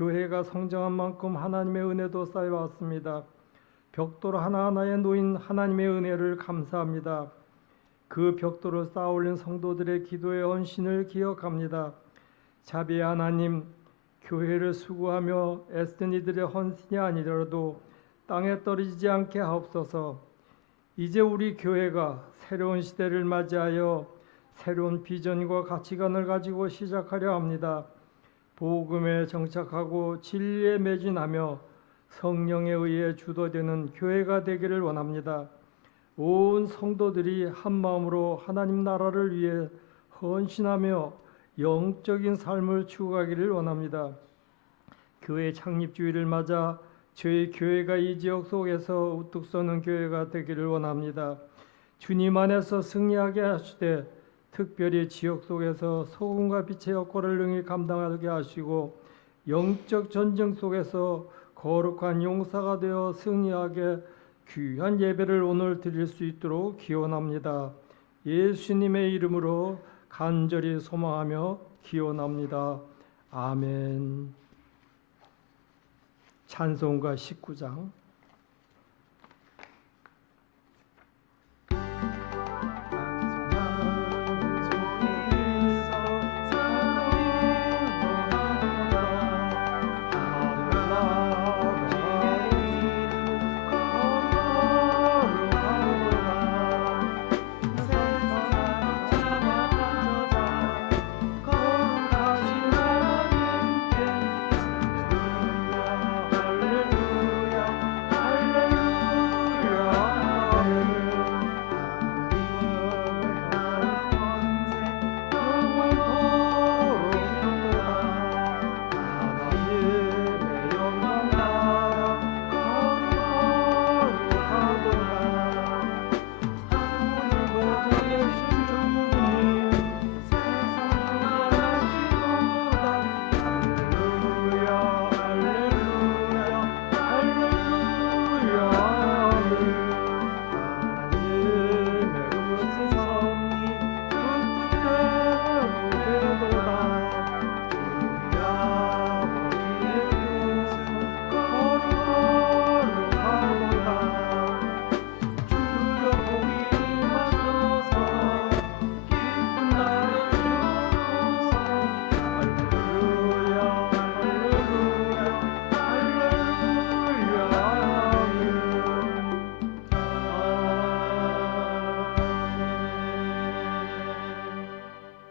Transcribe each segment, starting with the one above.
교회가 성장한 만큼 하나님의 은혜도 쌓여왔습니다. 벽돌 하나하나에 놓인 하나님의 은혜를 감사합니다. 그 벽돌을 쌓아올린 성도들의 기도의 헌신을 기억합니다. 자비의 하나님, 교회를 수고하며 애쓴 이들의 헌신이 아니더라도 땅에 떨어지지 않게 하옵소서. 이제 우리 교회가 새로운 시대를 맞이하여 새로운 비전과 가치관을 가지고 시작하려 합니다. 복음에 정착하고 진리에 매진하며 성령에 의해 주도되는 교회가 되기를 원합니다. 온 성도들이 한 마음으로 하나님 나라를 위해 헌신하며 영적인 삶을 추구하기를 원합니다. 교회 창립주의를 맞아 저희 교회가 이 지역 속에서 우뚝 서는 교회가 되기를 원합니다. 주님 안에서 승리하게 하시되 특별히 지역 속에서 소금과 빛의 역할을 능히 감당하게 하시고 영적 전쟁 속에서 거룩한 용사가 되어 승리하게 귀한 예배를 오늘 드릴 수 있도록 기원합니다. 예수님의 이름으로 간절히 소망하며 기원합니다. 아멘. 찬송가 19장.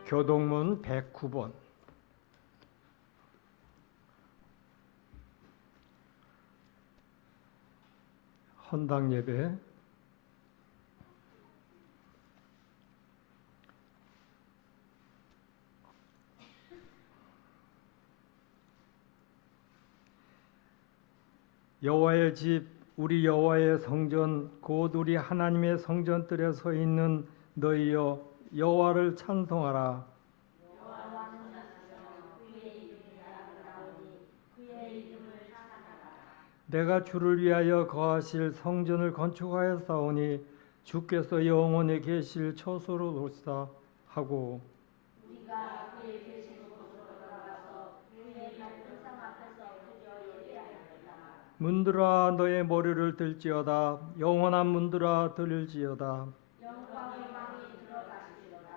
교동문 109번. 헌당 예배. 여호와의 집, 우리 여호와의 성전, 곧 우리 하나님의 성전들에 서 있는 너희여, 여호와를 찬송하라. 내가 주를 위하여 거하실 성전을 건축하였사오니 주께서 영원히 계실 처소로 도시다 하고, 우리가 그의 계신 곳으로 돌아가서 그의 밝은 상 앞에서 드려 예배하리이다. 문들아 너의 머리를 들지어다. 영원한 문들아 들을지어다. 영광의 왕이 들어가시리로다.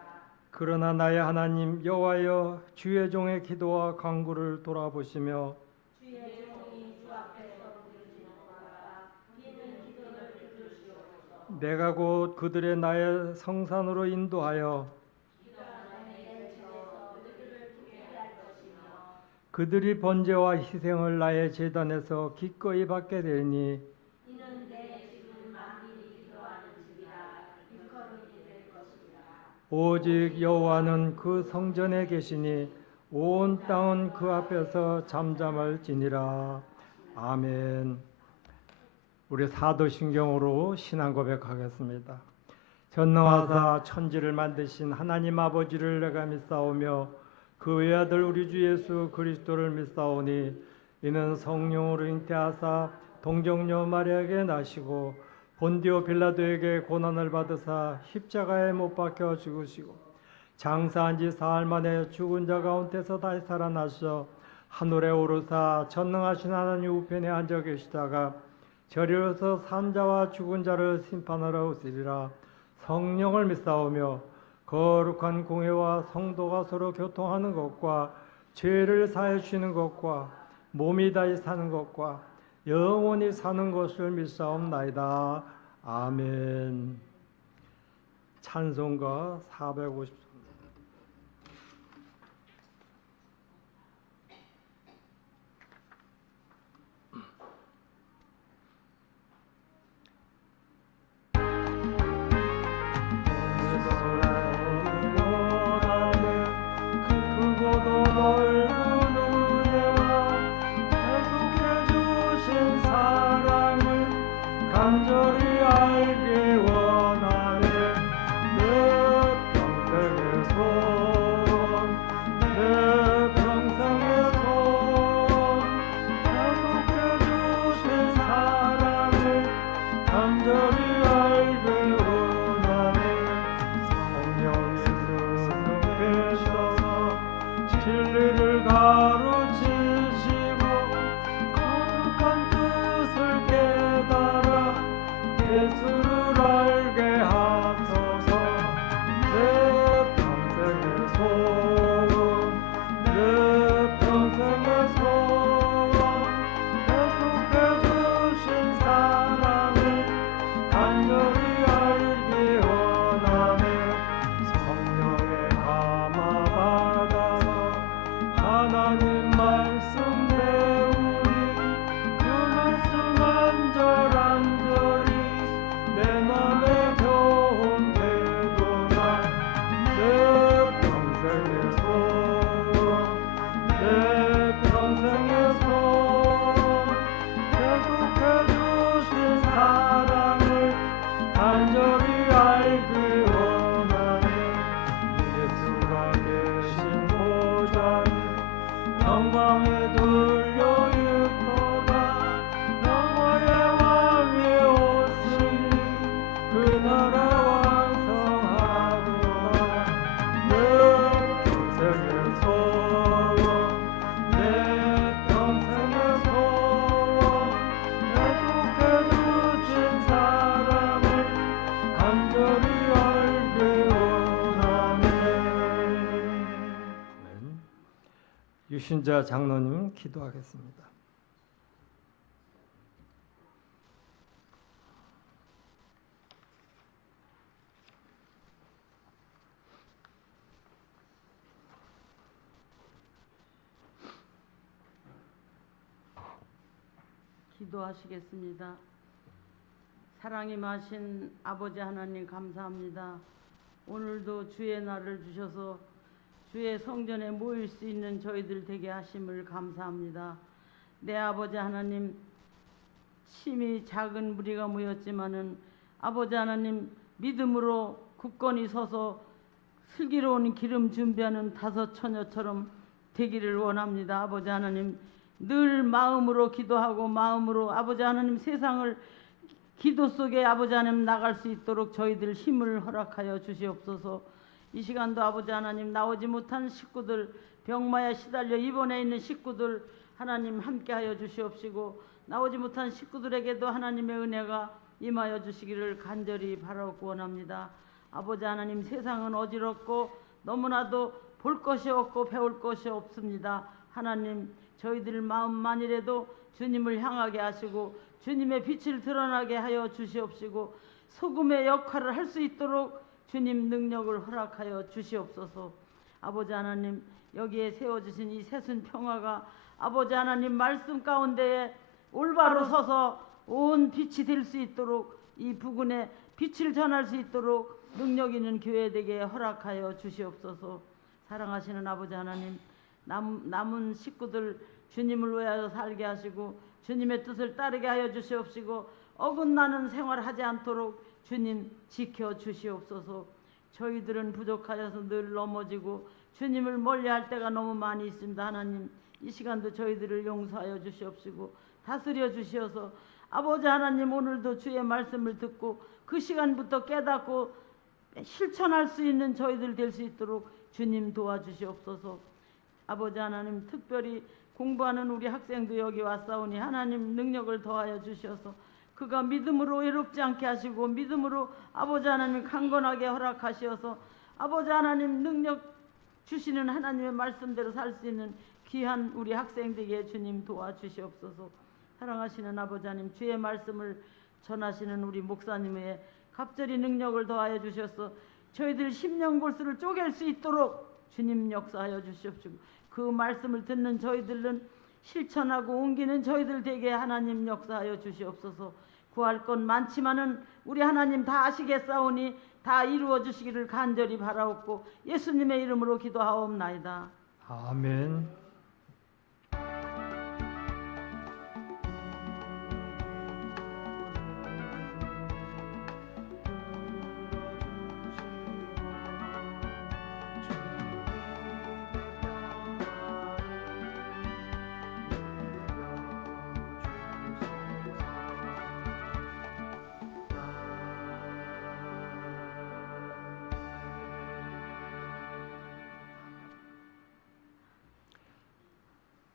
그러나 나의 하나님 여호와여, 주의 종의 기도와 간구를 돌아보시며 주의 종이 주 앞에서 부르짖는 것과 이는 기도를 들으시옵소서. 내가 곧 그들의 나의 성산으로 인도하여 그들이 번제와 희생을 나의 제단에서 기꺼이 받게 되니 이는 내 집은 만민이 기도하는 집이라 일컬음이 될 것이라. 오직 여호와는 그 성전에 계시니 온 땅은 그 앞에서 잠잠할지니라. 아멘. 우리 사도신경으로 신앙 고백하겠습니다. 전능하사 천지를 만드신 하나님 아버지를 내가 믿사오며 그 외아들 우리 주 예수 그리스도를 믿사오니 이는 성령으로 잉태하사 동정녀 마리아에게 나시고 본디오 빌라도에게 고난을 받으사 십자가에 못 박혀 죽으시고 장사한 지 사흘 만에 죽은 자 가운데서 다시 살아나셔 하늘에 오르사 전능하신 하나님 우편에 앉아 계시다가 저리로서 산자와 죽은 자를 심판하러 오시리라. 성령을 믿사오며 거룩한 공회와 성도가 서로 교통하는 것과 죄를 사해 주시는 것과 몸이 다시 사는 것과 영원히 사는 것을 믿사옵나이다. 아멘. 찬송가 450. 간절히 알기 원하네. 내 평생의 소원, 내 평생의 소원, 계속해 주신 사랑을 간절히 알기 원하네. 성령이 스승되셔서 진리를 가르치시고 거룩한 뜻을 깨달아 예수를 알게 하소서. 내 평생의 소원, 내 평생의 소원, 계속해 주신 사랑을 간절히 알기 원하네. 성령의 감화 받아서 하나님 말씀 배우니 그 말씀 안절안절히 내 맘에 좋은 태도가 내 평생의 소원, 내 평생의 소원, 계속해 주신 사랑을 간절히 알기 원하네. 예수가 계신 보좌는 영광에 들려 있도다. 영화의 왕이 오시니 그 나라 완성하도다. 내 평생의 소원, 내 평생의 소원, 계속해 주신 사랑을 간절히 알기 원하네. 아멘. 유신자 장로님 기도하겠습니다. 기도하시겠습니다. 사랑이 마신 아버지 하나님 감사합니다. 오늘도 주의 날을 주셔서 주의 성전에 모일 수 있는 저희들 되게 하심을 감사합니다. 내 아버지 하나님, 심히 작은 무리가 모였지만은 아버지 하나님 믿음으로 굳건히 서서 슬기로운 기름 준비하는 다섯 처녀처럼 되기를 원합니다. 아버지 하나님, 늘 마음으로 기도하고 마음으로 아버지 하나님 세상을 기도 속에 아버지 하나님 나갈 수 있도록 저희들 힘을 허락하여 주시옵소서. 이 시간도 아버지 하나님 나오지 못한 식구들, 병마에 시달려 입원해 있는 식구들 하나님 함께하여 주시옵시고, 나오지 못한 식구들에게도 하나님의 은혜가 임하여 주시기를 간절히 바라고 원합니다. 아버지 하나님, 세상은 어지럽고 너무나도 볼 것이 없고 배울 것이 없습니다. 하나님, 저희들 마음만이라도 주님을 향하게 하시고 주님의 빛을 드러나게 하여 주시옵시고, 소금의 역할을 할 수 있도록 주님 능력을 허락하여 주시옵소서. 아버지 하나님, 여기에 세워주신 이 새순 평화가 아버지 하나님 말씀 가운데에 올바로 서서 온 빛이 될 수 있도록, 이 부근에 빛을 전할 수 있도록 능력 있는 교회 되게 허락하여 주시옵소서. 사랑하시는 아버지 하나님, 남은 식구들 주님을 위하여 살게 하시고 주님의 뜻을 따르게 하여 주시옵시고, 어긋나는 생활을 하지 않도록 주님 지켜 주시옵소서. 저희들은 부족하여서 늘 넘어지고 주님을 멀리할 때가 너무 많이 있습니다. 하나님, 이 시간도 저희들을 용서하여 주시옵시고 다스려 주시어서 아버지 하나님, 오늘도 주의 말씀을 듣고 그 시간부터 깨닫고 실천할 수 있는 저희들 될 수 있도록 주님 도와주시옵소서. 아버지 하나님, 특별히 공부하는 우리 학생도 여기 왔사오니 하나님 능력을 더하여 주셔서 그가 믿음으로 외롭지 않게 하시고 믿음으로 아버지 하나님 강건하게 허락하시어서 아버지 하나님 능력 주시는 하나님의 말씀대로 살 수 있는 귀한 우리 학생들에게 주님 도와주시옵소서. 사랑하시는 아버지 하나님, 주의 말씀을 전하시는 우리 목사님의 갑절이 능력을 더하여 주셔서 저희들 심령 골수를 쪼갤 수 있도록 주님 역사하여 주시옵시고 그 말씀을 듣는 저희들은 실천하고 옮기는 저희들 되게 하나님 역사하여 주시옵소서. 구할 것 많지만은 우리 하나님 다 아시겠사오니 다 이루어 주시기를 간절히 바라옵고 예수님의 이름으로 기도하옵나이다. 아멘.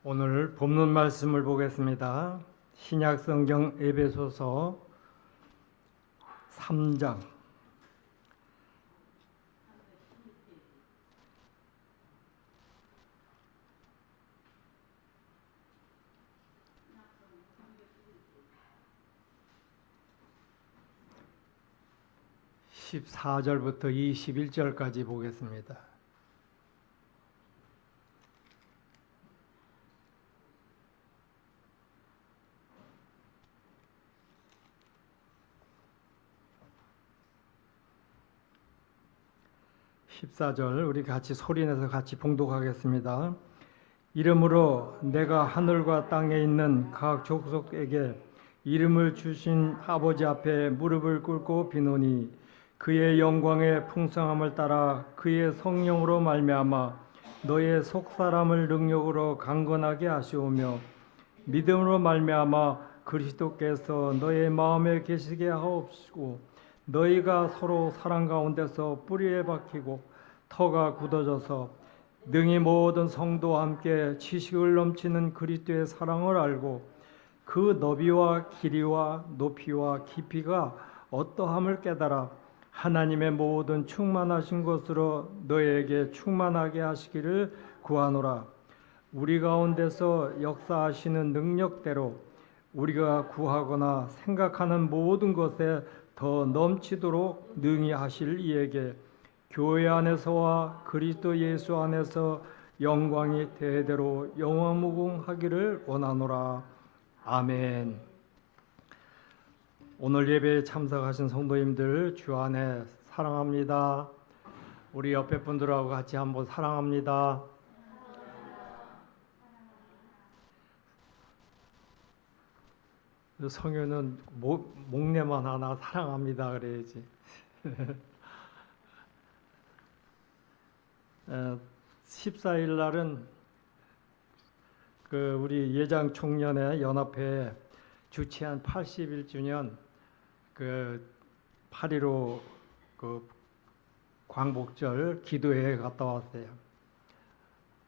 오늘 본문 말씀을 보겠습니다. 신약 성경 에베소서 3장 14절부터 21절까지 보겠습니다. (14절) 우리 같이 소리내서 같이 봉독하겠습니다. 이러므로 내가 하늘과 땅에 있는 각 족속에게 이름을 주신 아버지 앞에 무릎을 꿇고 비노니 그의 영광의 풍성함을 따라 그의 성령으로 말미암아 너의 속사람을 능력으로 강건하게 하시오며 믿음으로 말미암아 그리스도께서 너의 마음에 계시게 하옵시고 너희가 서로 사랑 가운데서 뿌리에 박히고 터가 굳어져서 능히 모든 성도와 함께 지식을 넘치는 그리스도의 사랑을 알고 그 너비와 길이와 높이와 깊이가 어떠함을 깨달아 하나님의 모든 충만하신 것으로 너희에게 충만하게 하시기를 구하노라. 우리 가운데서 역사하시는 능력대로 우리가 구하거나 생각하는 모든 것에 더 넘치도록 능히 하실 이에게 교회 안에서와 그리스도 예수 안에서 영광이 대대로 영원무궁하기를 원하노라. 아멘. 오늘 예배에 참석하신 성도님들 주 안에 사랑합니다. 우리 옆에 분들하고 같이 한번 사랑합니다. 성유는 목내만 하나 사랑합니다 그래야지. 14일 날은 그 우리 예장 총련회 연합회 주최한 81주년 그 8.15 그 광복절 기도회에 갔다 왔어요.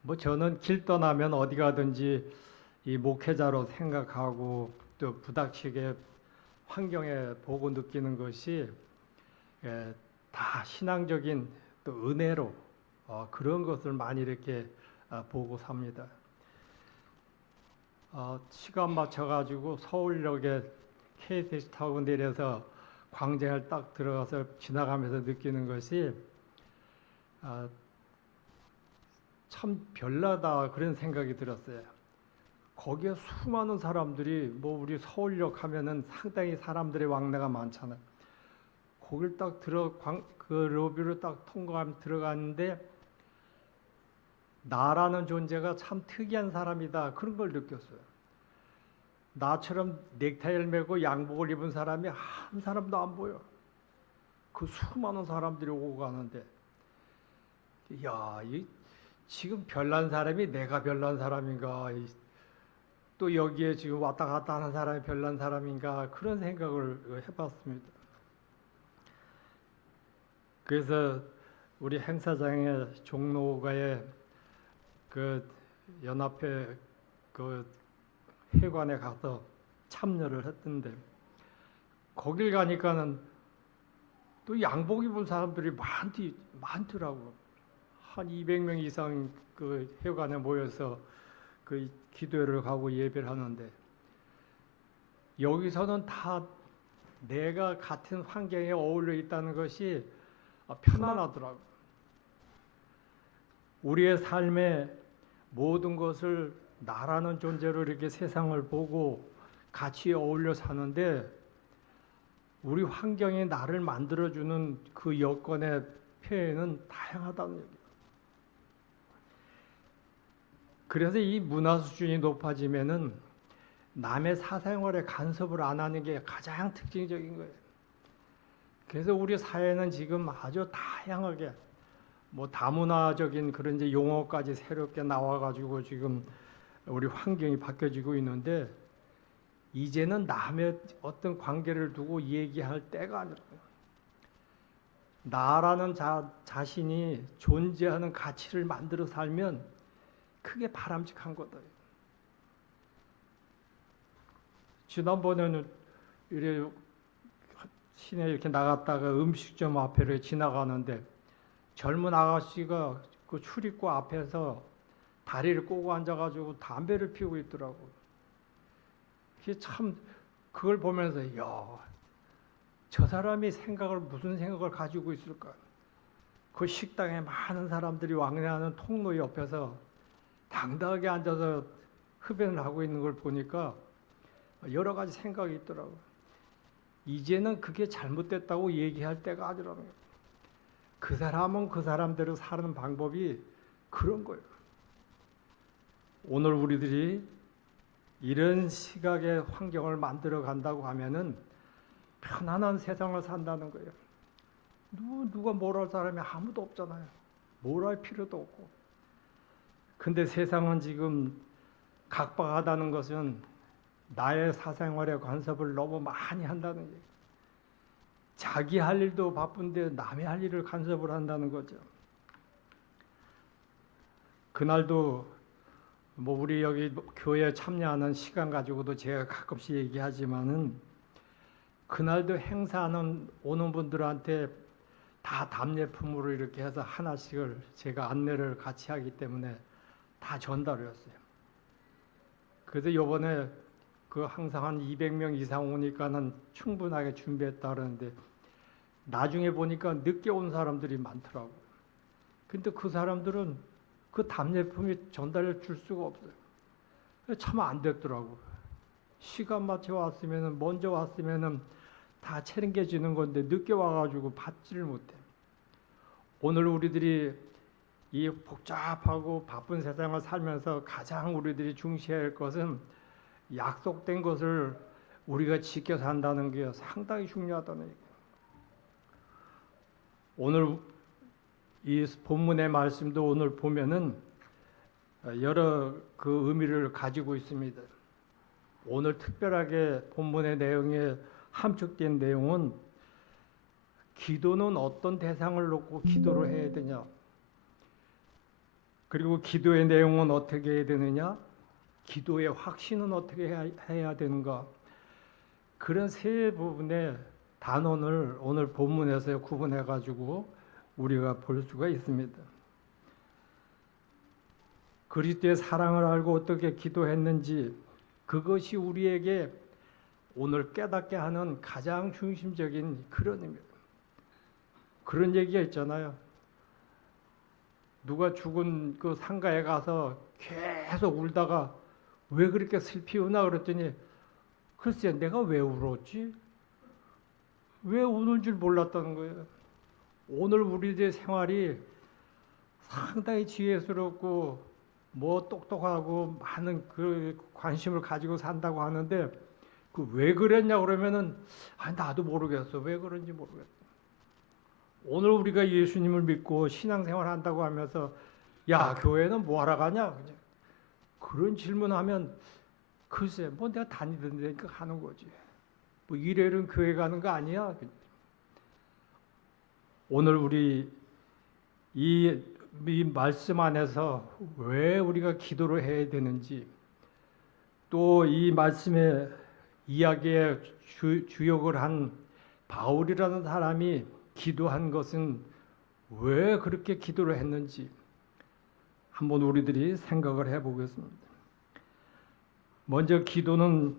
뭐 저는 길 떠나면 어디 가든지 이 목회자로 생각하고 또 부닥치게 환경에 보고 느끼는 것이 다 신앙적인 또 은혜로 그런 것을 많이 이렇게 보고 삽니다. 시간 맞춰가지고 서울역에 KTX 타고 내려서 광장을 딱 들어가서 지나가면서 느끼는 것이 참 별나다 그런 생각이 들었어요. 거기에 수많은 사람들이 뭐 우리 서울역 하면은 상당히 사람들의 왕래가 많잖아요. 거길 딱 그 로비로 딱 통과하면 들어갔는데 나라는 존재가 참 특이한 사람이다 그런 걸 느꼈어요. 나처럼 넥타이를 메고 양복을 입은 사람이 한 사람도 안 보여. 그 수많은 사람들이 오고 가는데 야, 지금 별난 사람이 내가 별난 사람인가, 또 여기에 지금 왔다 갔다 하는 사람이 별난 사람인가 그런 생각을 해봤습니다. 그래서 우리 행사장에 종로가에 그 연합회 그 회관에 가서 참여를 했던데 거길 가니까는 또 양복 입은 사람들이 많더라고. 한 200명 이상 그 회관에 모여서 그 기도회를 가고 예배를 하는데 여기서는 다 내가 같은 환경에 어울려 있다는 것이 편안하더라고. 우리의 삶의 모든 것을 나라는 존재로 이렇게 세상을 보고 같이 어울려 사는데 우리 환경이 나를 만들어주는 그 여건의 표현은 다양하다는 얘기예요. 그래서 이 문화 수준이 높아지면은 남의 사생활에 간섭을 안 하는 게 가장 특징적인 거예요. 그래서 우리 사회는 지금 아주 다양하게 뭐 다문화적인 그런 이제 용어까지 새롭게 나와가지고 지금 우리 환경이 바뀌어지고 있는데 이제는 남의 어떤 관계를 두고 얘기할 때가 아니라 나라는 자신이 존재하는 가치를 만들어 살면 그게 바람직한 거다. 지난번에는 이래 시내 이렇게 나갔다가 음식점 앞에를 지나가는데 젊은 아가씨가 그 출입구 앞에서 다리를 꼬고 앉아가지고 담배를 피우고 있더라고. 그게 참 그걸 보면서 야, 저 사람이 무슨 생각을 가지고 있을까? 그 식당에 많은 사람들이 왕래하는 통로 옆에서 당당하게 앉아서 흡연을 하고 있는 걸 보니까 여러 가지 생각이 있더라고. 이제는 그게 잘못됐다고 얘기할 때가 아니라는 거예요. 그 사람은 그 사람대로 사는 방법이 그런 거예요. 오늘 우리들이 이런 시각의 환경을 만들어 간다고 하면은 편안한 세상을 산다는 거예요. 누가 뭘 할 사람이 아무도 없잖아요. 뭘 할 필요도 없고. 근데 세상은 지금 각박하다는 것은 나의 사생활에 간섭을 너무 많이 한다는 얘기예요. 자기 할 일도 바쁜데 남의 할 일을 간섭을 한다는 거죠. 그날도 뭐 우리 여기 교회에 참여하는 시간 가지고도 제가 가끔씩 얘기하지만은 그날도 행사하는 오는 분들한테 다 답례품으로 이렇게 해서 하나씩을 제가 안내를 같이 하기 때문에 다 전달을 했어요. 그래서 요번에 그 항상 한 200명 이상 오니까는 충분하게 준비했다 그러는데 나중에 보니까 늦게 온 사람들이 많더라고요. 근데 그 사람들은 그 답례품이 전달해 줄 수가 없어요. 참 안 됐더라고. 시간 맞춰 왔으면은 먼저 왔으면은 다 챙겨지는 건데 늦게 와가지고 받지를 못해. 오늘 우리들이 이 복잡하고 바쁜 세상을 살면서 가장 우리들이 중시해야 할 것은 약속된 것을 우리가 지켜 산다는 게 상당히 중요하다는 얘기예요. 오늘 이 본문의 말씀도 오늘 보면은 여러 그 의미를 가지고 있습니다. 오늘 특별하게 본문의 내용에 함축된 내용은 기도는 어떤 대상을 놓고 기도를 해야 되냐, 그리고 기도의 내용은 어떻게 해야 되느냐, 기도의 확신은 어떻게 해야 되는가, 그런 세 부분의 단원을 오늘 본문에서 구분해 가지고 우리가 볼 수가 있습니다. 그리스도의 사랑을 알고 어떻게 기도했는지 그것이 우리에게 오늘 깨닫게 하는 가장 중심적인 그런 의미입니다. 그런 얘기가 있잖아요. 누가 죽은 그 상가에 가서 계속 울다가 왜 그렇게 슬피 우나 그랬더니 글쎄 내가 왜 울었지? 왜 우는 줄 몰랐다는 거예요. 오늘 우리들의 생활이 상당히 지혜스럽고 뭐 똑똑하고 많은 그 관심을 가지고 산다고 하는데 그 왜 그랬냐 그러면은 나도 모르겠어. 왜 그런지 모르겠어. 오늘 우리가 예수님을 믿고 신앙생활 한다고 하면서 야 교회는 뭐 하러 가냐? 그런 질문하면 글쎄 뭐 내가 다니던 데니까 하는 거지. 뭐 일요일은 교회 가는 거 아니야? 오늘 우리 이 말씀 안에서 왜 우리가 기도를 해야 되는지 또 이 말씀의 이야기에 주역을 한 바울이라는 사람이 기도한 것은 왜 그렇게 기도를 했는지 한번 우리들이 생각을 해보겠습니다. 먼저 기도는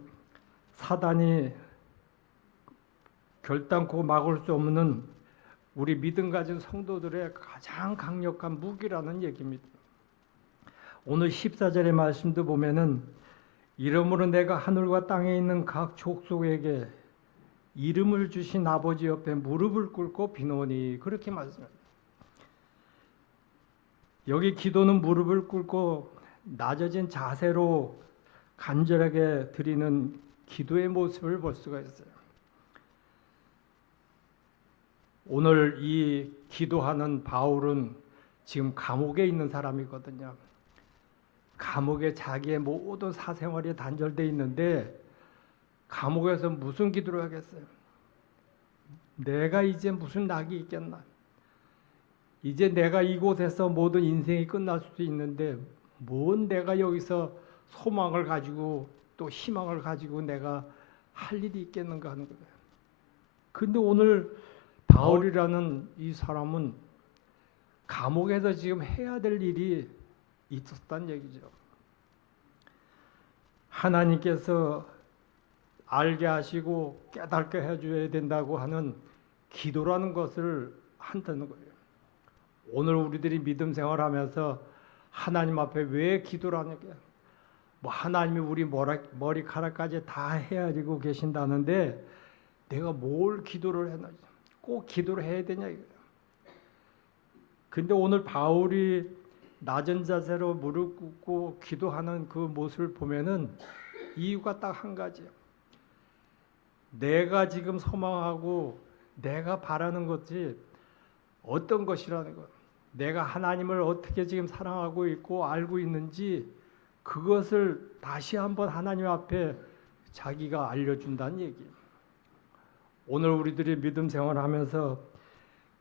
사단이 결단코 막을 수 없는 우리 믿음 가진 성도들의 가장 강력한 무기라는 얘기입니다. 오늘 14절의 말씀도 보면은 이러므로 내가 하늘과 땅에 있는 각 족속에게 이름을 주신 아버지 옆에 무릎을 꿇고 비노니 그렇게 말씀합니다. 여기 기도는 무릎을 꿇고 낮아진 자세로 간절하게 드리는 기도의 모습을 볼 수가 있어요. 오늘 이 기도하는 바울은 지금 감옥에 있는 사람이거든요. 감옥에 자기의 모든 사생활이 단절되어 있는데 감옥에서 무슨 기도를 하겠어요? 내가 이제 무슨 낙이 있겠나? 이제 내가 이곳에서 모든 인생이 끝날 수도 있는데 뭔 내가 여기서 소망을 가지고 또 희망을 가지고 내가 할 일이 있겠는가 하는 거예요. 근데 오늘 바울이라는 이 사람은 감옥에서 지금 해야 될 일이 있었다는 얘기죠. 하나님께서 알게 하시고 깨닫게 해줘야 된다고 하는 기도라는 것을 한다는 거예요. 오늘 우리들이 믿음 생활하면서 하나님 앞에 왜 기도를 하냐고. 뭐 하나님이 우리 머리카락까지 다 헤아리고 계신다는데 내가 뭘 기도를 했나? 꼭 기도를 해야 되냐 이거예요. 근데 오늘 바울이 낮은 자세로 무릎 꿇고 기도하는 그 모습을 보면은 이유가 딱 한 가지예요. 내가 지금 소망하고 내가 바라는 것이 어떤 것이라는 것. 내가 하나님을 어떻게 지금 사랑하고 있고 알고 있는지 그것을 다시 한번 하나님 앞에 자기가 알려준다는 얘기예요. 오늘 우리들이 믿음 생활하면서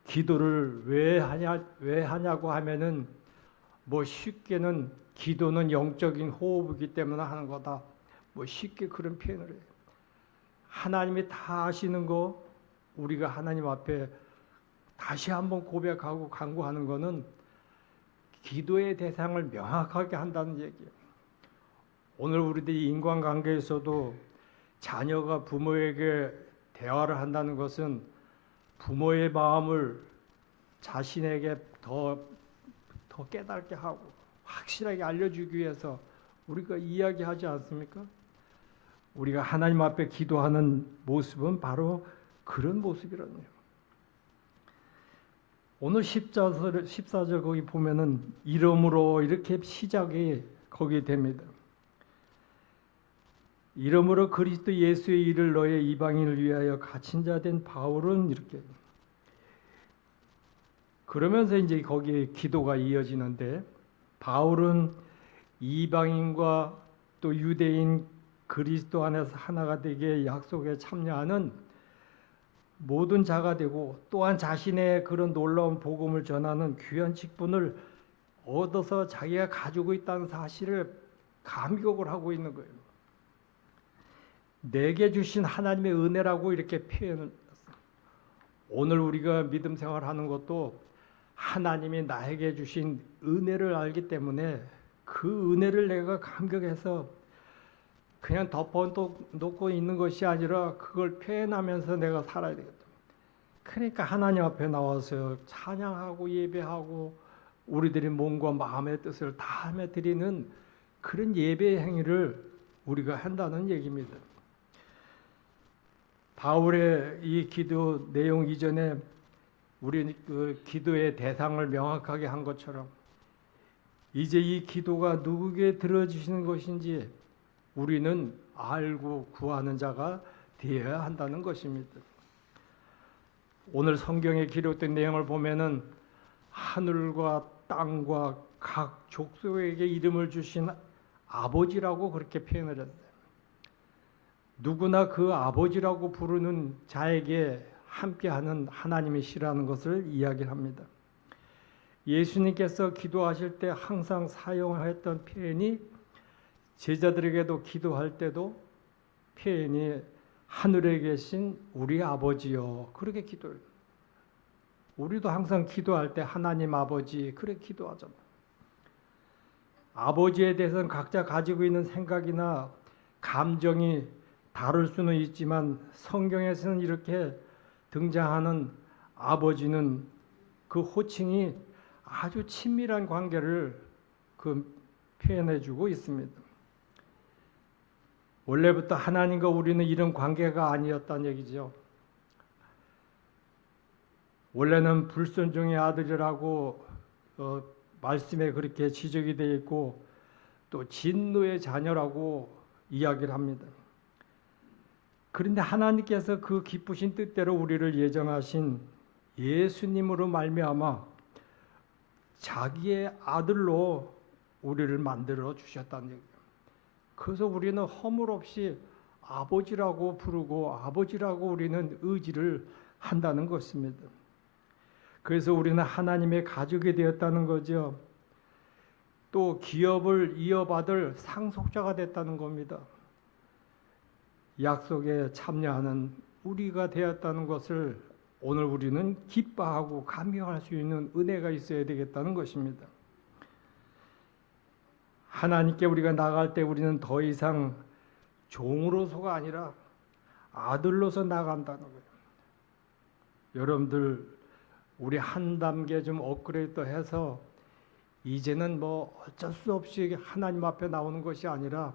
기도를 왜 하냐고 하면은 뭐 쉽게는 기도는 영적인 호흡이기 때문에 하는 거다. 뭐 쉽게 그런 표현을 해요. 하나님이 다 아시는 거 우리가 하나님 앞에 다시 한번 고백하고 간구하는 거는 기도의 대상을 명확하게 한다는 얘기예요. 오늘 우리들이 인간관계에서도 자녀가 부모에게 대화를 한다는 것은 부모의 마음을 자신에게 더 깨닫게 하고 확실하게 알려주기 위해서 우리가 이야기하지 않습니까? 우리가 하나님 앞에 기도하는 모습은 바로 그런 모습이라는 거예요. 오늘 14절 거기 보면은 이름으로 이렇게 시작이 거기 됩니다. 이름으로 그리스도 예수의 일을 너의 이방인을 위하여 갇힌 자 된 바울은 이렇게 그러면서 이제 거기에 기도가 이어지는데 바울은 이방인과 또 유대인 그리스도 안에서 하나가 되게 약속에 참여하는 모든 자가 되고 또한 자신의 그런 놀라운 복음을 전하는 귀한 직분을 얻어서 자기가 가지고 있다는 사실을 감격을 하고 있는 거예요. 내게 주신 하나님의 은혜라고 이렇게 표현을 했어요. 오늘 우리가 믿음 생활하는 것도 하나님이 나에게 주신 은혜를 알기 때문에 그 은혜를 내가 감격해서 그냥 덮어놓고 있는 것이 아니라 그걸 표현하면서 내가 살아야 되겠다. 그러니까 하나님 앞에 나와서 찬양하고 예배하고 우리들의 몸과 마음의 뜻을 다함에 드리는 그런 예배의 행위를 우리가 한다는 얘기입니다. 바울의 이 기도 내용 이전에 우리 그 기도의 대상을 명확하게 한 것처럼 이제 이 기도가 누구에게 들어주시는 것인지 우리는 알고 구하는 자가 되어야 한다는 것입니다. 오늘 성경에 기록된 내용을 보면은 하늘과 땅과 각 족속에게 이름을 주신 아버지라고 그렇게 표현을 했어요. 누구나 그 아버지라고 부르는 자에게 함께하는 하나님이시라는 것을 이야기합니다. 예수님께서 기도하실 때 항상 사용했던 표현이 제자들에게도 기도할 때도 표현이 하늘에 계신 우리 아버지요 그렇게 기도해요. 우리도 항상 기도할 때 하나님 아버지 그렇게 기도하잖아요. 아버지에 대해서는 각자 가지고 있는 생각이나 감정이 다를 수는 있지만 성경에서는 이렇게 등장하는 아버지는 그 호칭이 아주 친밀한 관계를 표현해주고 있습니다. 원래부터 하나님과 우리는 이런 관계가 아니었다는 얘기죠. 원래는 불순종의 아들이라고 말씀에 그렇게 지적이 되어 있고 또 진노의 자녀라고 이야기를 합니다. 그런데 하나님께서 그 기쁘신 뜻대로 우리를 예정하신 예수님으로 말미암아 자기의 아들로 우리를 만들어 주셨다는 얘기예요. 그래서 우리는 허물 없이 아버지라고 부르고 아버지라고 우리는 의지를 한다는 것입니다. 그래서 우리는 하나님의 가족이 되었다는 거죠. 또 기업을 이어받을 상속자가 됐다는 겁니다. 약속에 참여하는 우리가 되었다는 것을 오늘 우리는 기뻐하고 감격할 수 있는 은혜가 있어야 되겠다는 것입니다. 하나님께 우리가 나갈 때 우리는 더 이상 종으로서가 아니라 아들로서 나간다는 거예요. 여러분들 우리 한 단계 좀 업그레이드해서 이제는 뭐 어쩔 수 없이 하나님 앞에 나오는 것이 아니라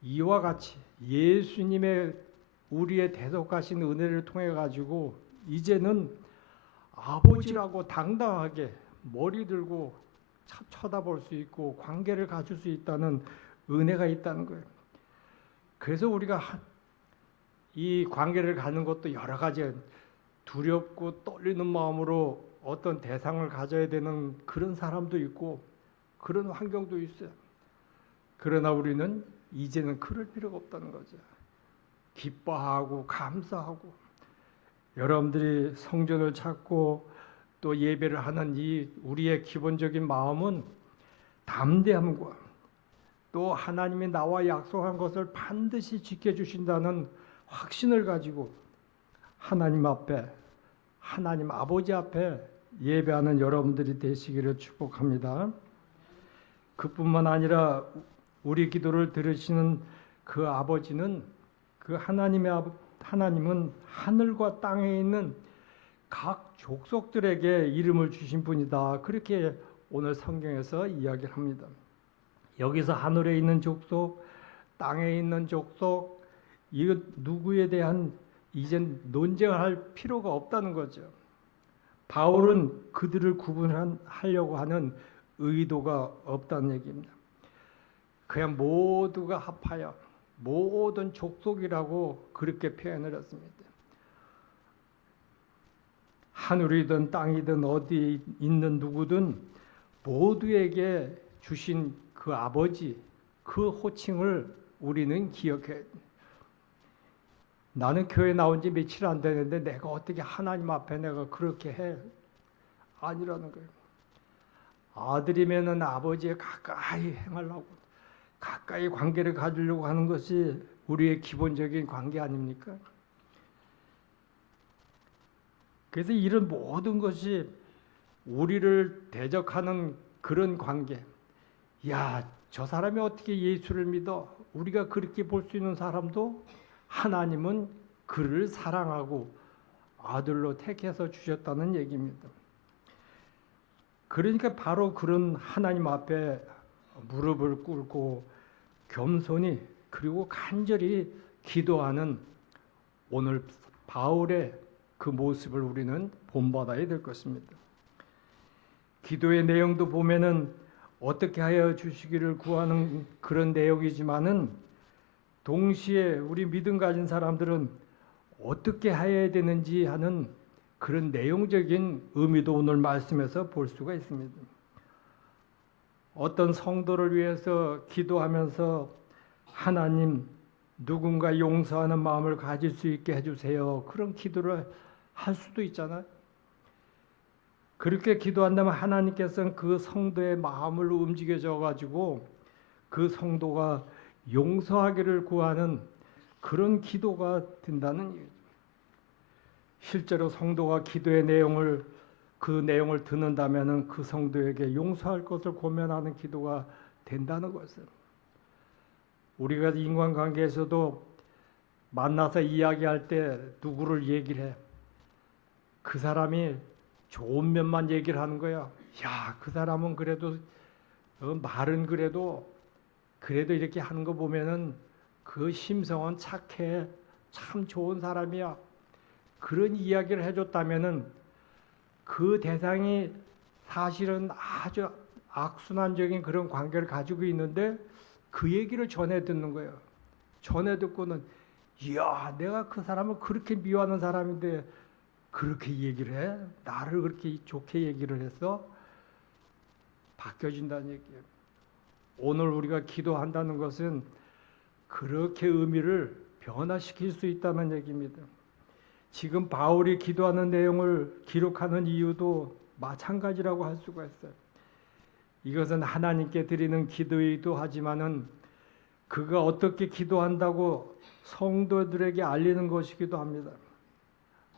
이와 같이 예수님의 우리의 대속하신 은혜를 통해 가지고 이제는 아버지라고 당당하게 머리 들고 쳐다볼 수 있고 관계를 가질 수 있다는 은혜가 있다는 거예요. 그래서 우리가 이 관계를 갖는 것도 여러 가지 두렵고 떨리는 마음으로 어떤 대상을 가져야 되는 그런 사람도 있고 그런 환경도 있어요. 그러나 우리는 이제는 그럴 필요가 없다는 거죠. 기뻐하고 감사하고 여러분들이 성전을 찾고 또 예배를 하는 이 우리의 기본적인 마음은 담대함과 또 하나님이 나와 약속한 것을 반드시 지켜주신다는 확신을 가지고 하나님 앞에 하나님 아버지 앞에 예배하는 여러분들이 되시기를 축복합니다. 그뿐만 아니라 우리 기도를 들으시는 그 아버지는 그 하나님은 하늘과 땅에 있는 각 족속들에게 이름을 주신 분이다. 그렇게 오늘 성경에서 이야기를 합니다. 여기서 하늘에 있는 족속, 땅에 있는 족속, 이거 누구에 대한 이젠 논쟁할 필요가 없다는 거죠. 바울은 그들을 구분하려고 하는 의도가 없다는 얘기입니다. 그냥 모두가 합하여 모든 족속이라고 그렇게 표현을 했습니다. 하늘이든 땅이든 어디에 있는 누구든 모두에게 주신 그 아버지, 그 호칭을 우리는 기억해야 됩니다. 나는 교회 나온 지 며칠 안 되는데 내가 어떻게 하나님 앞에 내가 그렇게 해? 아니라는 거예요. 아들이면은 아버지에 가까이 행하려고 가까이 관계를 가지려고 하는 것이 우리의 기본적인 관계 아닙니까? 그래서 이런 모든 것이 우리를 대적하는 그런 관계. 야, 저 사람이 어떻게 예수를 믿어? 우리가 그렇게 볼 수 있는 사람도 하나님은 그를 사랑하고 아들로 택해서 주셨다는 얘기입니다. 그러니까 바로 그런 하나님 앞에 무릎을 꿇고 겸손히 그리고 간절히 기도하는 오늘 바울의 그 모습을 우리는 본받아야 될 것입니다. 기도의 내용도 보면은 어떻게 하여 주시기를 구하는 그런 내용이지만은 동시에 우리 믿음 가진 사람들은 어떻게 해야 되는지 하는 그런 내용적인 의미도 오늘 말씀에서 볼 수가 있습니다. 어떤 성도를 위해서 기도하면서 하나님 누군가 용서하는 마음을 가질 수 있게 해주세요. 그런 기도를 할 수도 있잖아요. 그렇게 기도한다면 하나님께서는 그 성도의 마음을 움직여줘 가지고 그 성도가 용서하기를 구하는 그런 기도가 된다는 얘기죠. 실제로 성도가 기도의 내용을 그 내용을 듣는다면은 그 성도에게 용서할 것을 고면하는 기도가 된다는 것을 우리가 인간관계에서도 만나서 이야기할 때 누구를 얘기를 해. 그 사람이 좋은 면만 얘기를 하는 거야. 야, 그 사람은 그래도 말은 그래도 이렇게 하는 거 보면은 그 심성은 착해. 참 좋은 사람이야. 그런 이야기를 해줬다면은 그 대상이 사실은 아주 악순환적인 그런 관계를 가지고 있는데 그 얘기를 전해 듣는 거예요. 전해 듣고는 이야, 내가 그 사람을 그렇게 미워하는 사람인데 그렇게 얘기를 해? 나를 그렇게 좋게 얘기를 했어? 바뀌어진다는 얘기예요. 오늘 우리가 기도한다는 것은 그렇게 의미를 변화시킬 수 있다는 얘기입니다. 지금 바울이 기도하는 내용을 기록하는 이유도 마찬가지라고 할 수가 있어요. 이것은 하나님께 드리는 기도이기도 하지만은 그가 어떻게 기도한다고 성도들에게 알리는 것이기도 합니다.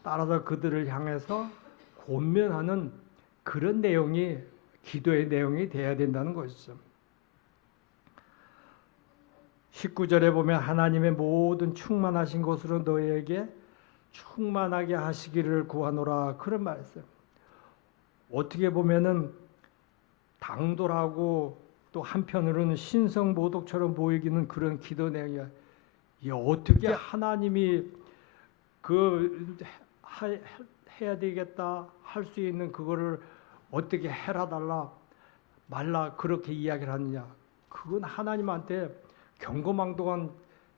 따라서 그들을 향해서 권면하는 그런 내용이 기도의 내용이 되어야 된다는 것이죠. 19절에 보면 하나님의 모든 충만하신 것으로 너희에게 충만하게 하시기를 구하노라 그런 말씀. 어떻게 보면은 당돌하고 또 한편으로는 신성모독처럼 보이기는 그런 기도 내용이야. 어떻게 하나님이 해야 되겠다 할 수 있는 그거를 어떻게 해라 달라 말라 그렇게 이야기를 하느냐. 그건 하나님한테 경거망동한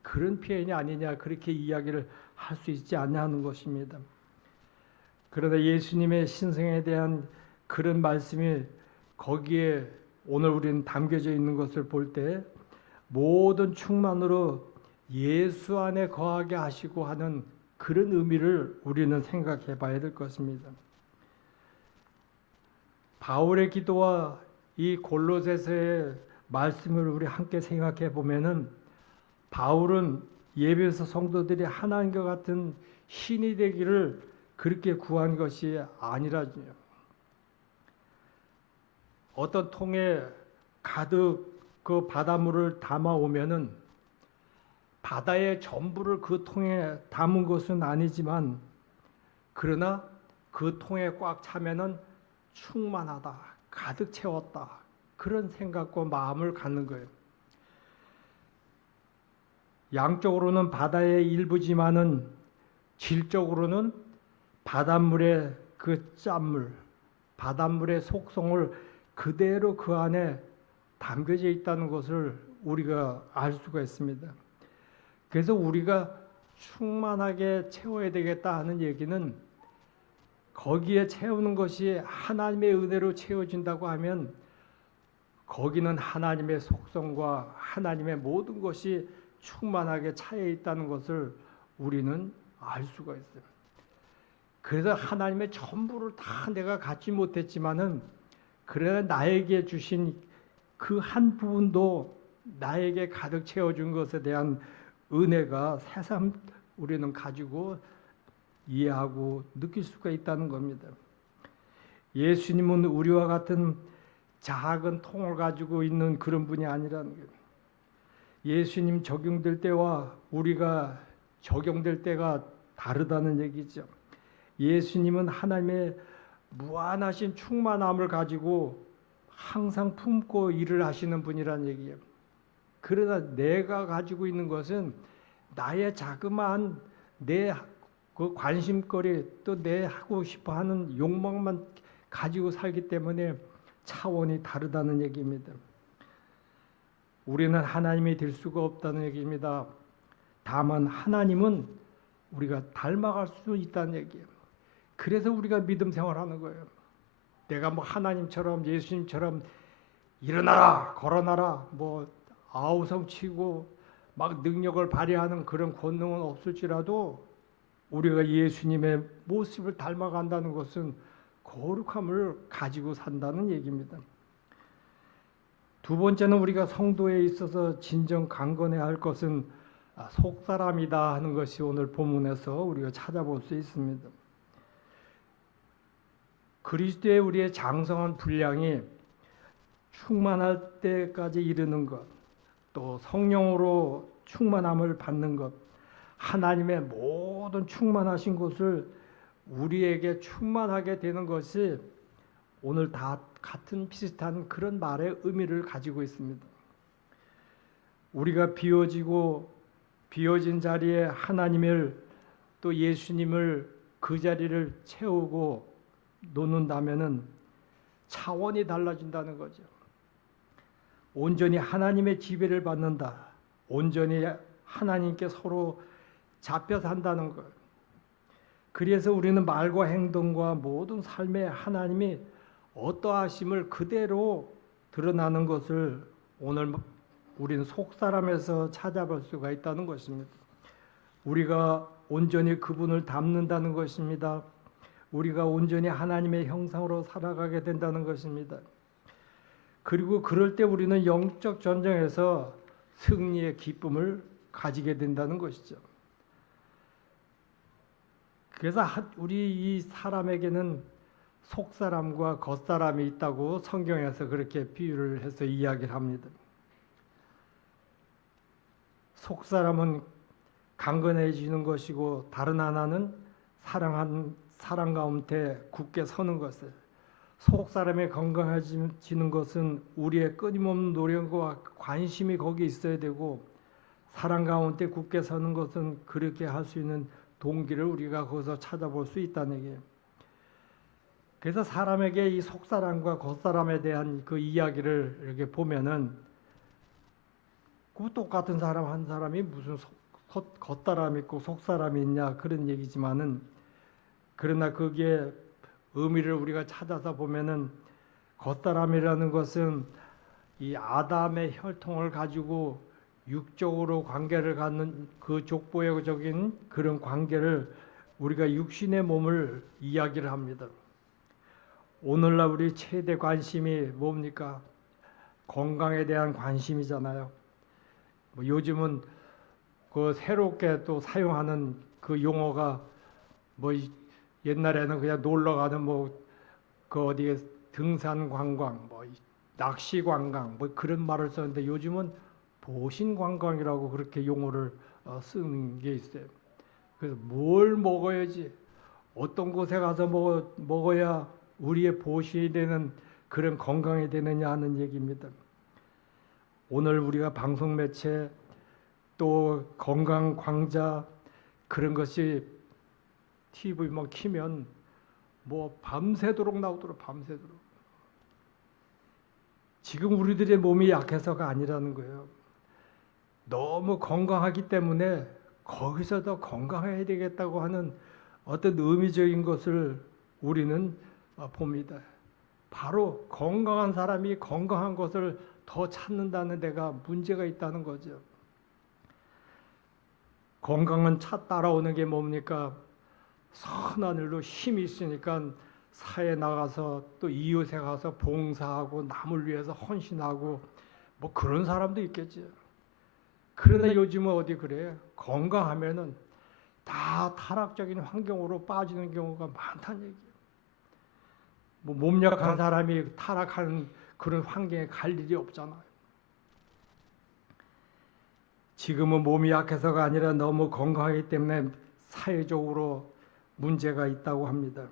그런 표현이 아니냐 그렇게 이야기를 할 수 있지 않냐 하는 것입니다. 그러나 예수님의 신성에 대한 그런 말씀이 거기에 오늘 우리는 담겨져 있는 것을 볼 때 모든 충만으로 예수 안에 거하게 하시고 하는 그런 의미를 우리는 생각해 봐야 될 것입니다. 바울의 기도와 이 골로새서의 말씀을 우리 함께 생각해 보면은 바울은 예배소 성도들이 하나님과 같은 신이 되기를 그렇게 구한 것이 아니라요. 어떤 통에 가득 그 바닷물을 담아 오면은 바다의 전부를 그 통에 담은 것은 아니지만 그러나 그 통에 꽉 차면은 충만하다, 가득 채웠다 그런 생각과 마음을 갖는 거예요. 양적으로는 바다의 일부지만은 질적으로는 바닷물의 그 짠물, 바닷물의 속성을 그대로 그 안에 담겨져 있다는 것을 우리가 알 수가 있습니다. 그래서 우리가 충만하게 채워야 되겠다 하는 얘기는 거기에 채우는 것이 하나님의 은혜로 채워진다고 하면 거기는 하나님의 속성과 하나님의 모든 것이 충만하게 차여 있다는 것을 우리는 알 수가 있어요. 그래서 하나님의 전부를 다 내가 갖지 못했지만은 그래 나에게 주신 그 한 부분도 나에게 가득 채워준 것에 대한 은혜가 새삼 우리는 가지고 이해하고 느낄 수가 있다는 겁니다. 예수님은 우리와 같은 작은 통을 가지고 있는 그런 분이 아니라는 거예요. 예수님 적용될 때와 우리가 적용될 때가 다르다는 얘기죠. 예수님은 하나님의 무한하신 충만함을 가지고 항상 품고 일을 하시는 분이라는 얘기예요. 그러나 내가 가지고 있는 것은 나의 자그마한 내 그 관심거리 또 내 하고 싶어하는 욕망만 가지고 살기 때문에 차원이 다르다는 얘기입니다. 우리는 하나님이 될 수가 없다는 얘기입니다. 다만 하나님은 우리가 닮아갈 수 있다는 얘기예요. 그래서 우리가 믿음 생활하는 거예요. 내가 뭐 하나님처럼 예수님처럼 일어나라 걸어나라 뭐 아우성 치고 막 능력을 발휘하는 그런 권능은 없을지라도 우리가 예수님의 모습을 닮아간다는 것은 거룩함을 가지고 산다는 얘기입니다. 두 번째는 우리가 성도에 있어서 진정 강건해야 할 것은 속사람이다 하는 것이 오늘 본문에서 우리가 찾아볼 수 있습니다. 그리스도의 우리의 장성한 분량이 충만할 때까지 이르는 것, 또 성령으로 충만함을 받는 것, 하나님의 모든 충만하신 것을 우리에게 충만하게 되는 것이 오늘 다 같은 비슷한 그런 말의 의미를 가지고 있습니다. 우리가 비워진 자리에 하나님을 또 예수님을 그 자리를 채우고 놓는다면은 차원이 달라진다는 거죠. 온전히 하나님의 지배를 받는다. 온전히 하나님께 서로 잡혀 산다는 것. 그래서 우리는 말과 행동과 모든 삶에 하나님이 어떠하심을 그대로 드러나는 것을 오늘 우리는 속사람에서 찾아볼 수가 있다는 것입니다. 우리가 온전히 그분을 닮는다는 것입니다. 우리가 온전히 하나님의 형상으로 살아가게 된다는 것입니다. 그리고 그럴 때 우리는 영적 전쟁에서 승리의 기쁨을 가지게 된다는 것이죠. 그래서 우리 이 사람에게는 속사람과 겉사람이 있다고 성경에서 그렇게 비유를 해서 이야기를 합니다. 속사람은 강건해지는 것이고 다른 하나는 사랑 가운데 굳게 서는 것을. 속사람이 건강해지는 것은 우리의 끊임없는 노력과 관심이 거기에 있어야 되고, 사랑 가운데 굳게 서는 것은 그렇게 할 수 있는 동기를 우리가 거기서 찾아볼 수 있다는 얘기예요. 그래서 사람에게 이 속사람과 겉사람에 대한 그 이야기를 이렇게 보면은 그 똑같은 사람 한 사람이 무슨 겉사람이 있고 속사람이 있냐 그런 얘기지만은, 그러나 거기에 의미를 우리가 찾아서 보면은 겉사람이라는 것은 이 아담의 혈통을 가지고 육적으로 관계를 갖는 그 족보적인 그런 관계를 우리가 육신의 몸을 이야기를 합니다. 오늘날 우리 최대 관심이 뭡니까? 건강에 대한 관심이잖아요. 뭐 요즘은 그 새롭게 또 사용하는 그 용어가 뭐 옛날에는 그냥 놀러 가는 뭐 그 어디에 등산 관광, 뭐 낚시 관광 뭐 그런 말을 썼는데, 요즘은 보신 관광이라고 그렇게 용어를 쓰는 게 있어요. 그래서 뭘 먹어야지, 어떤 곳에 가서 먹어야 우리의 보신이 되는 그런 건강이 되느냐 하는 얘기입니다. 오늘 우리가 방송 매체 또 건강 광자 그런 것이 TV만 키면 뭐 밤새도록 나오도록 밤새도록. 지금 우리들의 몸이 약해서가 아니라는 거예요. 너무 건강하기 때문에 거기서 더 건강해야 되겠다고 하는 어떤 의미적인 것을 우리는 봅니다. 바로 건강한 사람이 건강한 것을 더 찾는다는 데가 문제가 있다는 거죠. 건강은 따라오는 게 뭡니까? 선한 일로 힘이 있으니까 사회에 나가서 또 이웃에 가서 봉사하고 남을 위해서 헌신하고 뭐 그런 사람도 있겠죠. 그러나 요즘은 어디 그래요? 건강하면은 다 타락적인 환경으로 빠지는 경우가 많다는 얘기예요. 뭐 몸 약한 사람이 타락하는 그런 환경에 갈 일이 없잖아요. 지금은 몸이 약해서가 아니라 너무 건강하기 때문에 사회적으로 문제가 있다고 합니다.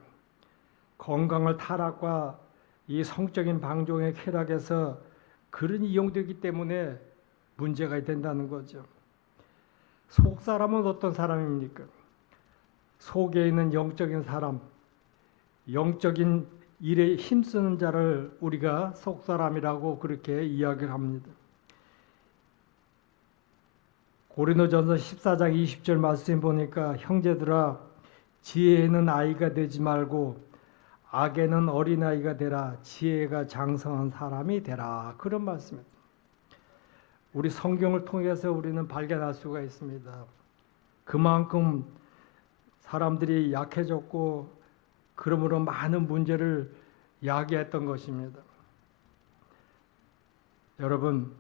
건강을 타락과 이 성적인 방종의 쾌락에서 그런 이용되기 때문에 문제가 된다는 거죠. 속 사람은 어떤 사람입니까? 속에 있는 영적인 사람, 영적인 일에 힘쓰는 자를 우리가 속 사람이라고 그렇게 이야기를 합니다. 고린도전서 14장 20절 말씀 보니까, 형제들아 지혜에는 아이가 되지 말고 악에는 어린아이가 되라. 지혜가 장성한 사람이 되라. 그런 말씀입니다. 우리 성경을 통해서 우리는 발견할 수가 있습니다. 그만큼 사람들이 약해졌고 그러므로 많은 문제를 야기했던 것입니다. 여러분,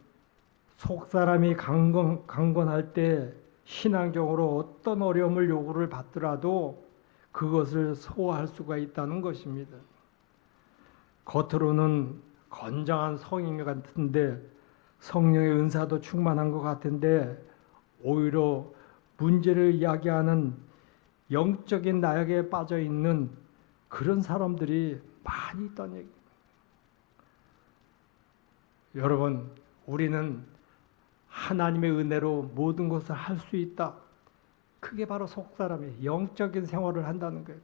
속사람이 강건할 때 신앙적으로 어떤 어려움을 요구를 받더라도 그것을 소화할 수가 있다는 것입니다. 겉으로는 건장한 성인 같은데 성령의 은사도 충만한 것 같은데 오히려 문제를 이야기하는 영적인 나약에 빠져 있는 그런 사람들이 많이 있다는 얘기입니다. 여러분, 우리는 하나님의 은혜로 모든 것을 할 수 있다. 그게 바로 속사람이 영적인 생활을 한다는 거예요.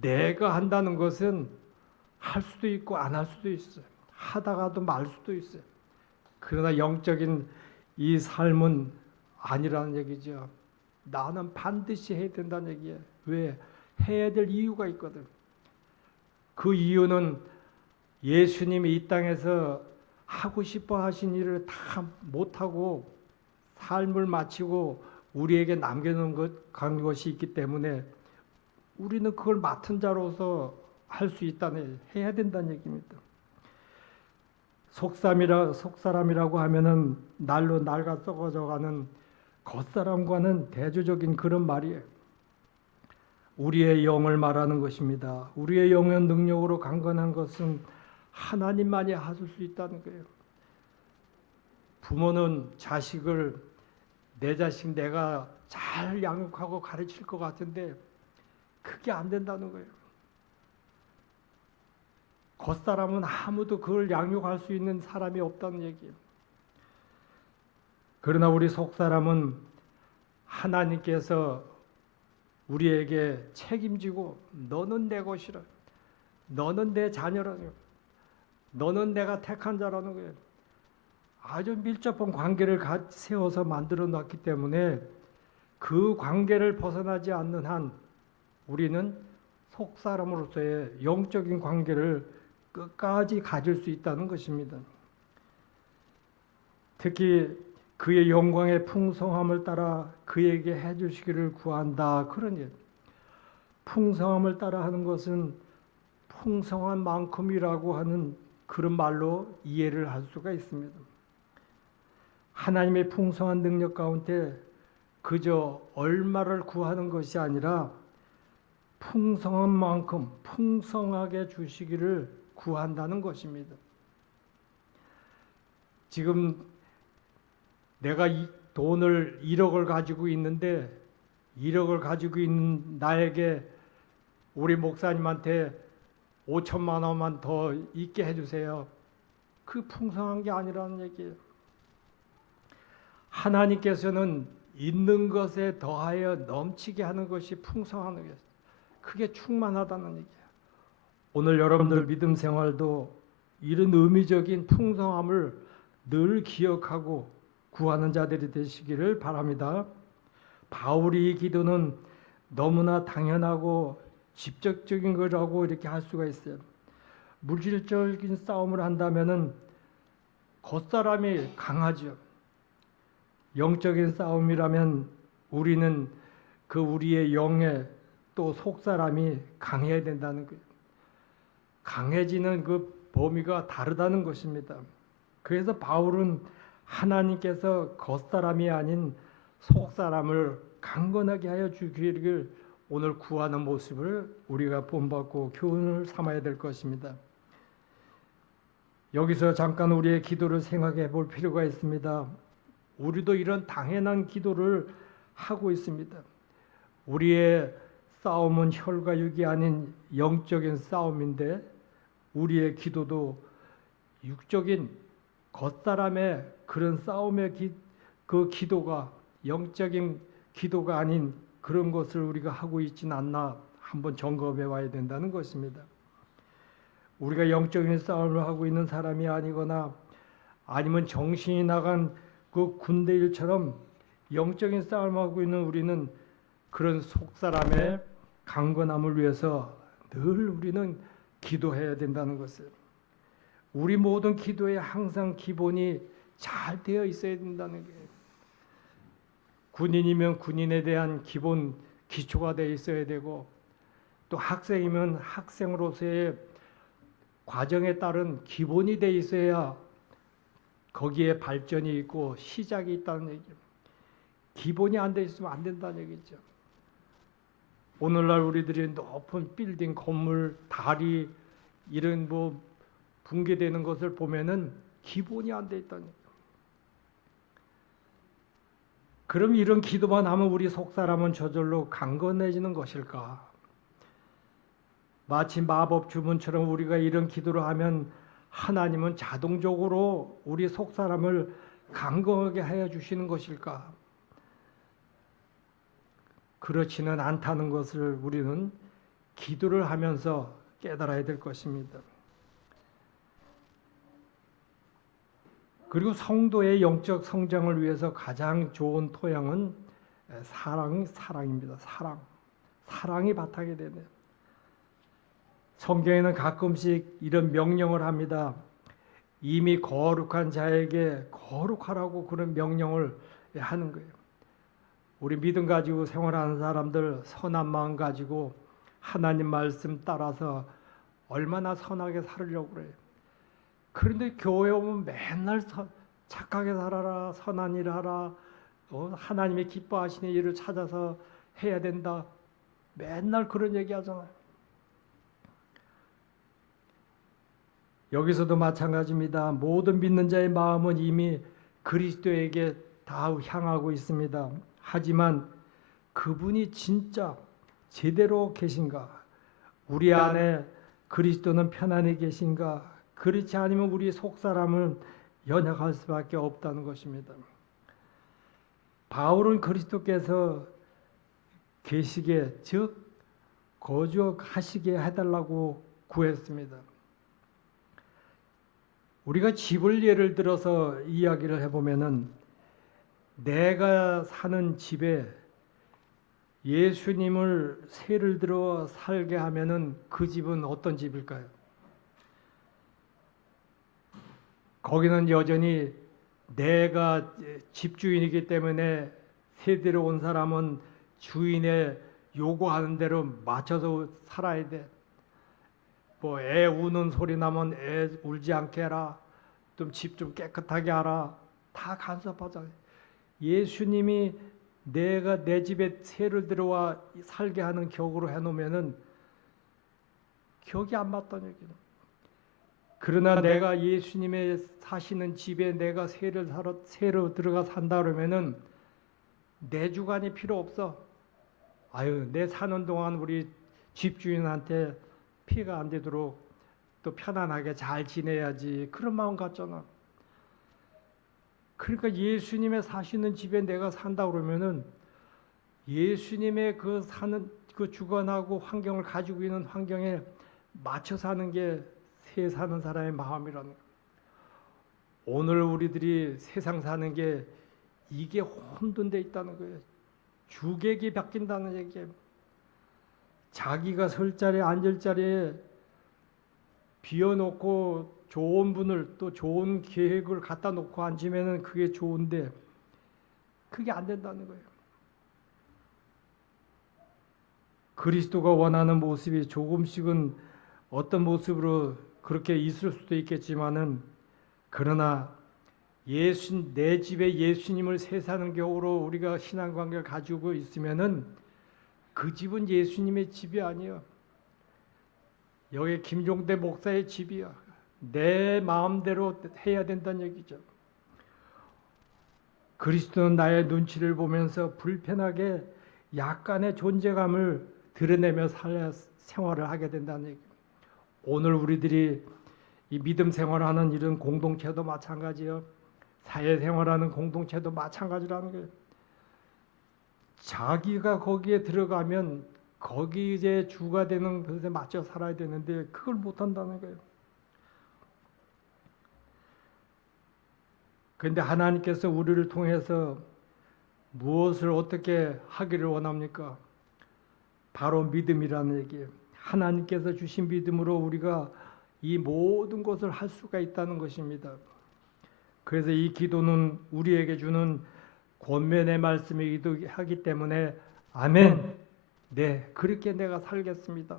내가 한다는 것은 할 수도 있고 안 할 수도 있어요. 하다가도 말 수도 있어요. 그러나 영적인 이 삶은 아니라는 얘기죠. 나는 반드시 해야 된다는 얘기예요. 왜? 해야 될 이유가 있거든. 그 이유는 예수님이 이 땅에서 하고 싶어 하신 일을 다 못하고 삶을 마치고 우리에게 남겨놓은 간 것이 있기 때문에 우리는 그걸 맡은 자로서 할 수 있다는, 해야 된다는 얘기입니다. 속사람이라고 하면은 날로 낡아 썩어져가는 겉사람과는 대조적인 그런 말이에요. 우리의 영을 말하는 것입니다. 우리의 영의 능력으로 강건한 것은 하나님만이 하실 수 있다는 거예요. 부모는 자식을 내 자식 내가 잘 양육하고 가르칠 것 같은데 그게 안 된다는 거예요. 겉사람은 아무도 그걸 양육할 수 있는 사람이 없다는 얘기예요. 그러나 우리 속사람은 하나님께서 우리에게 책임지고 너는 내 것이라, 너는 내 자녀라는, 너는 내가 택한 자라는 거예요. 아주 밀접한 관계를 세워서 만들어 놨기 때문에 그 관계를 벗어나지 않는 한 우리는 속사람으로서의 영적인 관계를 끝까지 가질 수 있다는 것입니다. 특히 그의 영광의 풍성함을 따라 그에게 해주시기를 구한다. 그런 일. 풍성함을 따라 하는 것은 풍성한 만큼이라고 하는 그런 말로 이해를 할 수가 있습니다. 하나님의 풍성한 능력 가운데 그저 얼마를 구하는 것이 아니라 풍성한 만큼 풍성하게 주시기를 구한다는 것입니다. 지금 내가 이 돈을 1억을 가지고 있는데 1억을 가지고 있는 나에게 우리 목사님한테 5천만 원만 더 있게 해주세요. 그 풍성한 게 아니라는 얘기예요. 하나님께서는 있는 것에 더하여 넘치게 하는 것이 풍성한 것이에요. 그게 충만하다는 얘기예요. 오늘 여러분들 믿음 생활도 이런 의미적인 풍성함을 늘 기억하고 구하는 자들이 되시기를 바랍니다. 바울이 이 기도는 너무나 당연하고 직접적인 거라고 이렇게 할 수가 있어요. 물질적인 싸움을 한다면은 겉사람이 강하죠. 영적인 싸움이라면 우리는 그 우리의 영에 또 속사람이 강해야 된다는 거예요. 강해지는 그 범위가 다르다는 것입니다. 그래서 바울은 하나님께서 겉사람이 아닌 속사람을 강건하게 하여 주기를 오늘 구하는 모습을 우리가 본받고 교훈을 삼아야 될 것입니다. 여기서 잠깐 우리의 기도를 생각해 볼 필요가 있습니다. 우리도 이런 당연한 기도를 하고 있습니다. 우리의 싸움은 혈과 육이 아닌 영적인 싸움인데 우리의 기도도 육적인 겉사람의 그런 싸움의 그 기도가 영적인 기도가 아닌 그런 것을 우리가 하고 있지는 않나 한번 점검해 와야 된다는 것입니다. 우리가 영적인 싸움을 하고 있는 사람이 아니거나 아니면 정신이 나간 그 군대일처럼 영적인 싸움을 하고 있는 우리는 그런 속사람의 강건함을 위해서 늘 우리는 기도해야 된다는 것을, 우리 모든 기도에 항상 기본이 잘 되어 있어야 된다는 게, 군인이면 군인에 대한 기본 기초가 되어 있어야 되고 또 학생이면 학생으로서의 과정에 따른 기본이 되어 있어야 거기에 발전이 있고 시작이 있다는 얘기죠. 기본이 안 돼 있으면 안 된다는 얘기죠. 오늘날 우리들이 높은 빌딩, 건물, 다리 이런 뭐 붕괴되는 것을 보면은 기본이 안 돼 있다는 얘기죠. 그럼 이런 기도만 하면 우리 속사람은 저절로 강건해지는 것일까? 마치 마법 주문처럼 우리가 이런 기도를 하면 하나님은 자동적으로 우리 속사람을 강건하게 하여 주시는 것일까? 그렇지는 않다는 것을 우리는 기도를 하면서 깨달아야 될 것입니다. 그리고 성도의 영적 성장을 위해서 가장 좋은 토양은 사랑입니다. 사랑이 바탕이 되네요. 성경에는 가끔씩 이런 명령을 합니다. 이미 거룩한 자에게 거룩하라고 그런 명령을 하는 거예요. 우리 믿음 가지고 생활하는 사람들 선한 마음 가지고 하나님 말씀 따라서 얼마나 선하게 살으려고 그래요. 그런데 교회 오면 맨날 착하게 살아라, 선한 일 하라, 하나님의 기뻐하시는 일을 찾아서 해야 된다. 맨날 그런 얘기 하잖아요. 여기서도 마찬가지입니다. 모든 믿는 자의 마음은 이미 그리스도에게 다 향하고 있습니다. 하지만 그분이 진짜 제대로 계신가? 우리 안에 그리스도는 편안히 계신가? 그렇지 않으면 우리 속사람은 연약할 수밖에 없다는 것입니다. 바울은 그리스도께서 계시게, 즉 거주하시게 해달라고 구했습니다. 우리가 집을 예를 들어서 이야기를 해보면은 내가 사는 집에 예수님을 세를 들어 살게 하면은 그 집은 어떤 집일까요? 거기는 여전히 내가 집주인이기 때문에 세대로 온 사람은 주인의 요구하는 대로 맞춰서 살아야 돼. 뭐 애 우는 소리 나면 애 울지 않게 해라. 좀 집 좀 깨끗하게 하라. 다 간섭하잖아요. 예수님이 내가 내 집에 세를 들어와 살게 하는 격으로 해놓으면은 격이 안 맞다는 얘기는. 그러나 내가 예수님의 사시는 집에 내가 세로 들어가 산다 그러면은 내 주관이 필요 없어. 아유, 내 사는 동안 우리 집주인한테 피해가 안 되도록 또 편안하게 잘 지내야지. 그런 마음 같잖아. 그러니까 예수님의 사시는 집에 내가 산다 그러면은 예수님의 그 사는 그 주관하고 환경을 가지고 있는 환경에 맞춰 사는 게 새 사는 사람의 마음이라는 거예요. 오늘 우리들이 세상 사는 게 이게 혼돈돼 있다는 거예요. 주객이 바뀐다는 얘기예요. 자기가 설 자리에 앉을 자리에 비워놓고 좋은 분을 또 좋은 계획을 갖다 놓고 앉으면은 그게 좋은데 그게 안 된다는 거예요. 그리스도가 원하는 모습이 조금씩은 어떤 모습으로 그렇게 있을 수도 있겠지만은 그러나 내 집에 예수님을 세사는 격으로 우리가 신앙관계를 가지고 있으면은 그 집은 예수님의 집이 아니에요. 여기 김종대 목사의 집이야. 내 마음대로 해야 된다는 얘기죠. 그리스도는 나의 눈치를 보면서 불편하게 약간의 존재감을 드러내며 생활을 하게 된다는 얘기예요. 오늘 우리들이 이 믿음 생활하는 이런 공동체도 마찬가지예요. 사회생활하는 공동체도 마찬가지라는 거예요. 자기가 거기에 들어가면 거기 이제 주가 되는 것에 맞춰 살아야 되는데 그걸 못한다는 거예요. 그런데 하나님께서 우리를 통해서 무엇을 어떻게 하기를 원합니까? 바로 믿음이라는 얘기예요. 하나님께서 주신 믿음으로 우리가 이 모든 것을 할 수가 있다는 것입니다. 그래서 이 기도는 우리에게 주는 권면의 말씀이기도 하기 때문에 아멘. 네, 그렇게 내가 살겠습니다.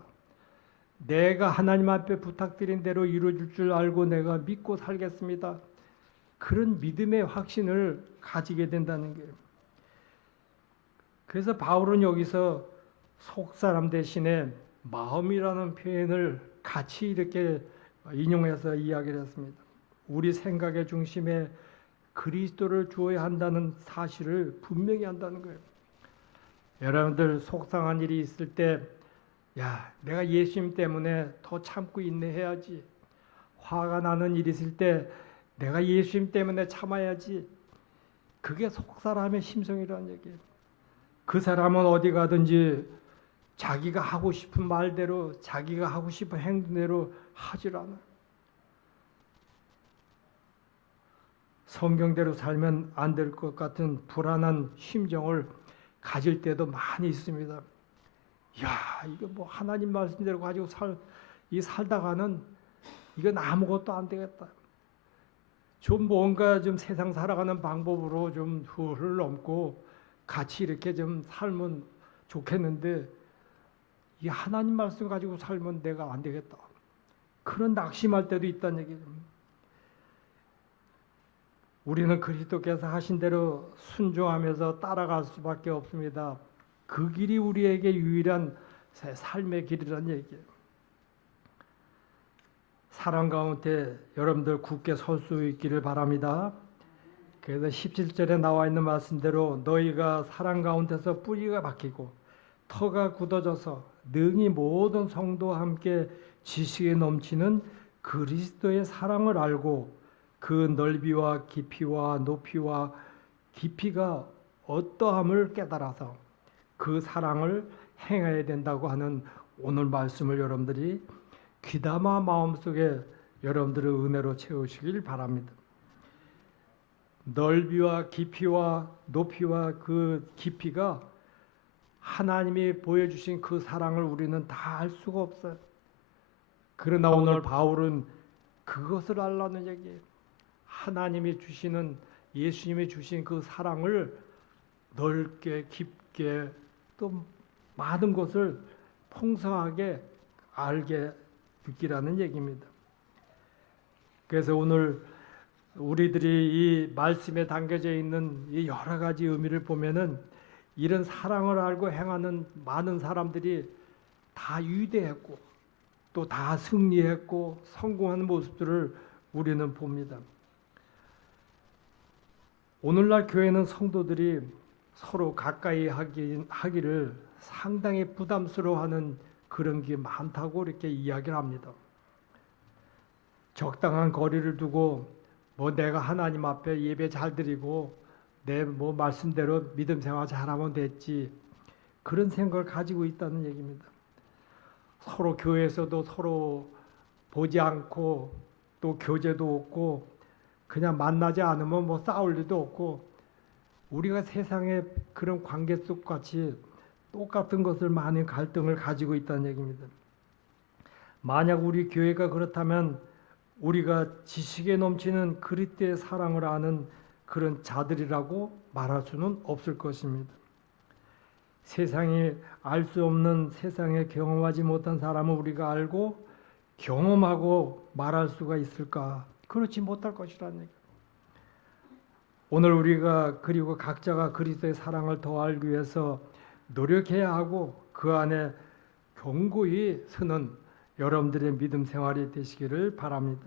내가 하나님 앞에 부탁드린 대로 이루어질 줄 알고 내가 믿고 살겠습니다. 그런 믿음의 확신을 가지게 된다는 거예요. 그래서 바울은 여기서 속사람 대신에 마음이라는 표현을 같이 이렇게 인용해서 이야기를 했습니다. 우리 생각의 중심에 그리스도를 두어야 한다는 사실을 분명히 한다는 거예요. 여러분들 속상한 일이 있을 때, 야, 내가 예수님 때문에 더 참고 인내해야지. 화가 나는 일이 있을 때, 내가 예수님 때문에 참아야지. 그게 속사람의 심성이라는 얘기예요. 그 사람은 어디 가든지 자기가 하고 싶은 말대로, 자기가 하고 싶은 행동대로 하질 않아요. 성경대로 살면 안 될 것 같은 불안한 심정을 가질 때도 많이 있습니다. 야, 이거 뭐 하나님 말씀대로 가지고 살다가는 이건 아무것도 안 되겠다. 좀 뭔가 좀 세상 살아가는 방법으로 좀 훌훌 넘고 같이 이렇게 좀 살면 좋겠는데 이 하나님 말씀 가지고 살면 내가 안 되겠다. 그런 낙심할 때도 있다는 얘기죠. 우리는 그리스도께서 하신 대로 순종하면서 따라갈 수밖에 없습니다. 그 길이 우리에게 유일한 삶의 길이라는 얘기예요. 사랑 가운데 여러분들 굳게 설 수 있기를 바랍니다. 그래서 17절에 나와 있는 말씀대로 너희가 사랑 가운데서 뿌리가 박히고 터가 굳어져서 능히 모든 성도와 함께 지식에 넘치는 그리스도의 사랑을 알고 그 넓이와 깊이와 높이와 깊이가 어떠함을 깨달아서 그 사랑을 행해야 된다고 하는 오늘 말씀을 여러분들이 귀담아 마음속에 여러분들의 은혜로 채우시길 바랍니다. 넓이와 깊이와 높이와 그 깊이가 하나님이 보여주신 그 사랑을 우리는 다 알 수가 없어요. 그러나 오늘 바울은 그것을 알라는 얘기예요. 하나님이 주시는, 예수님이 주신 그 사랑을 넓게 깊게 또 많은 것을 풍성하게 알게 듣기라는 얘기입니다. 그래서 오늘 우리들이 이 말씀에 담겨져 있는 이 여러 가지 의미를 보면은 이런 사랑을 알고 행하는 많은 사람들이 다 위대했고 또 다 승리했고 성공한 모습들을 우리는 봅니다. 오늘날 교회는 성도들이 서로 가까이 하기를 상당히 부담스러워하는 그런 게 많다고 이렇게 이야기를 합니다. 적당한 거리를 두고 뭐 내가 하나님 앞에 예배 잘 드리고 내 뭐 말씀대로 믿음 생활 잘하면 됐지, 그런 생각을 가지고 있다는 얘기입니다. 서로 교회에서도 서로 보지 않고 또 교제도 없고 그냥 만나지 않으면 뭐 싸울 일도 없고 우리가 세상의 그런 관계 속 같이 똑같은 것을 많은 갈등을 가지고 있다는 얘기입니다. 만약 우리 교회가 그렇다면 우리가 지식에 넘치는 그리스도의 사랑을 아는 그런 자들이라고 말할 수는 없을 것입니다. 세상이 알 수 없는, 세상에 경험하지 못한 사람을 우리가 알고 경험하고 말할 수가 있을까? 그렇지 못할 것이라는 얘기예요. 오늘 우리가 그리고 각자가 그리스도의 사랑을 더 알기 위해서 노력해야 하고 그 안에 견고히 서는 여러분들의 믿음 생활이 되시기를 바랍니다.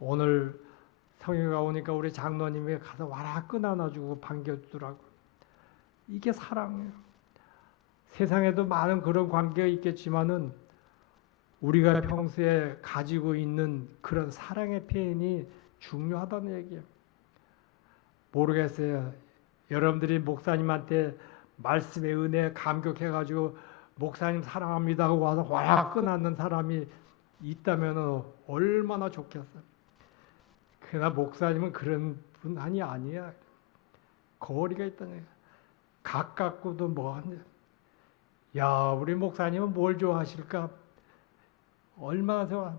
오늘 성회가 오니까 우리 장로님이 가서 와라 끈 안아주고 반겨주더라고. 이게 사랑이에요. 세상에도 많은 그런 관계가 있겠지만은 우리가 평소에 가지고 있는 그런 사랑의 표현이 중요하다는 얘기예요. 모르겠어요. 여러분들이 목사님한테 말씀의 은혜에 감격해가지고 목사님 사랑합니다 하고 와서 와라 끈안는 사람이 있다면 얼마나 좋겠어요. 그러나 목사님은 그런 분이 아니야. 거리가 있다는 얘기야. 가깝고도 뭐하냐. 야, 우리 목사님은 뭘 좋아하실까? 얼마나 좋아.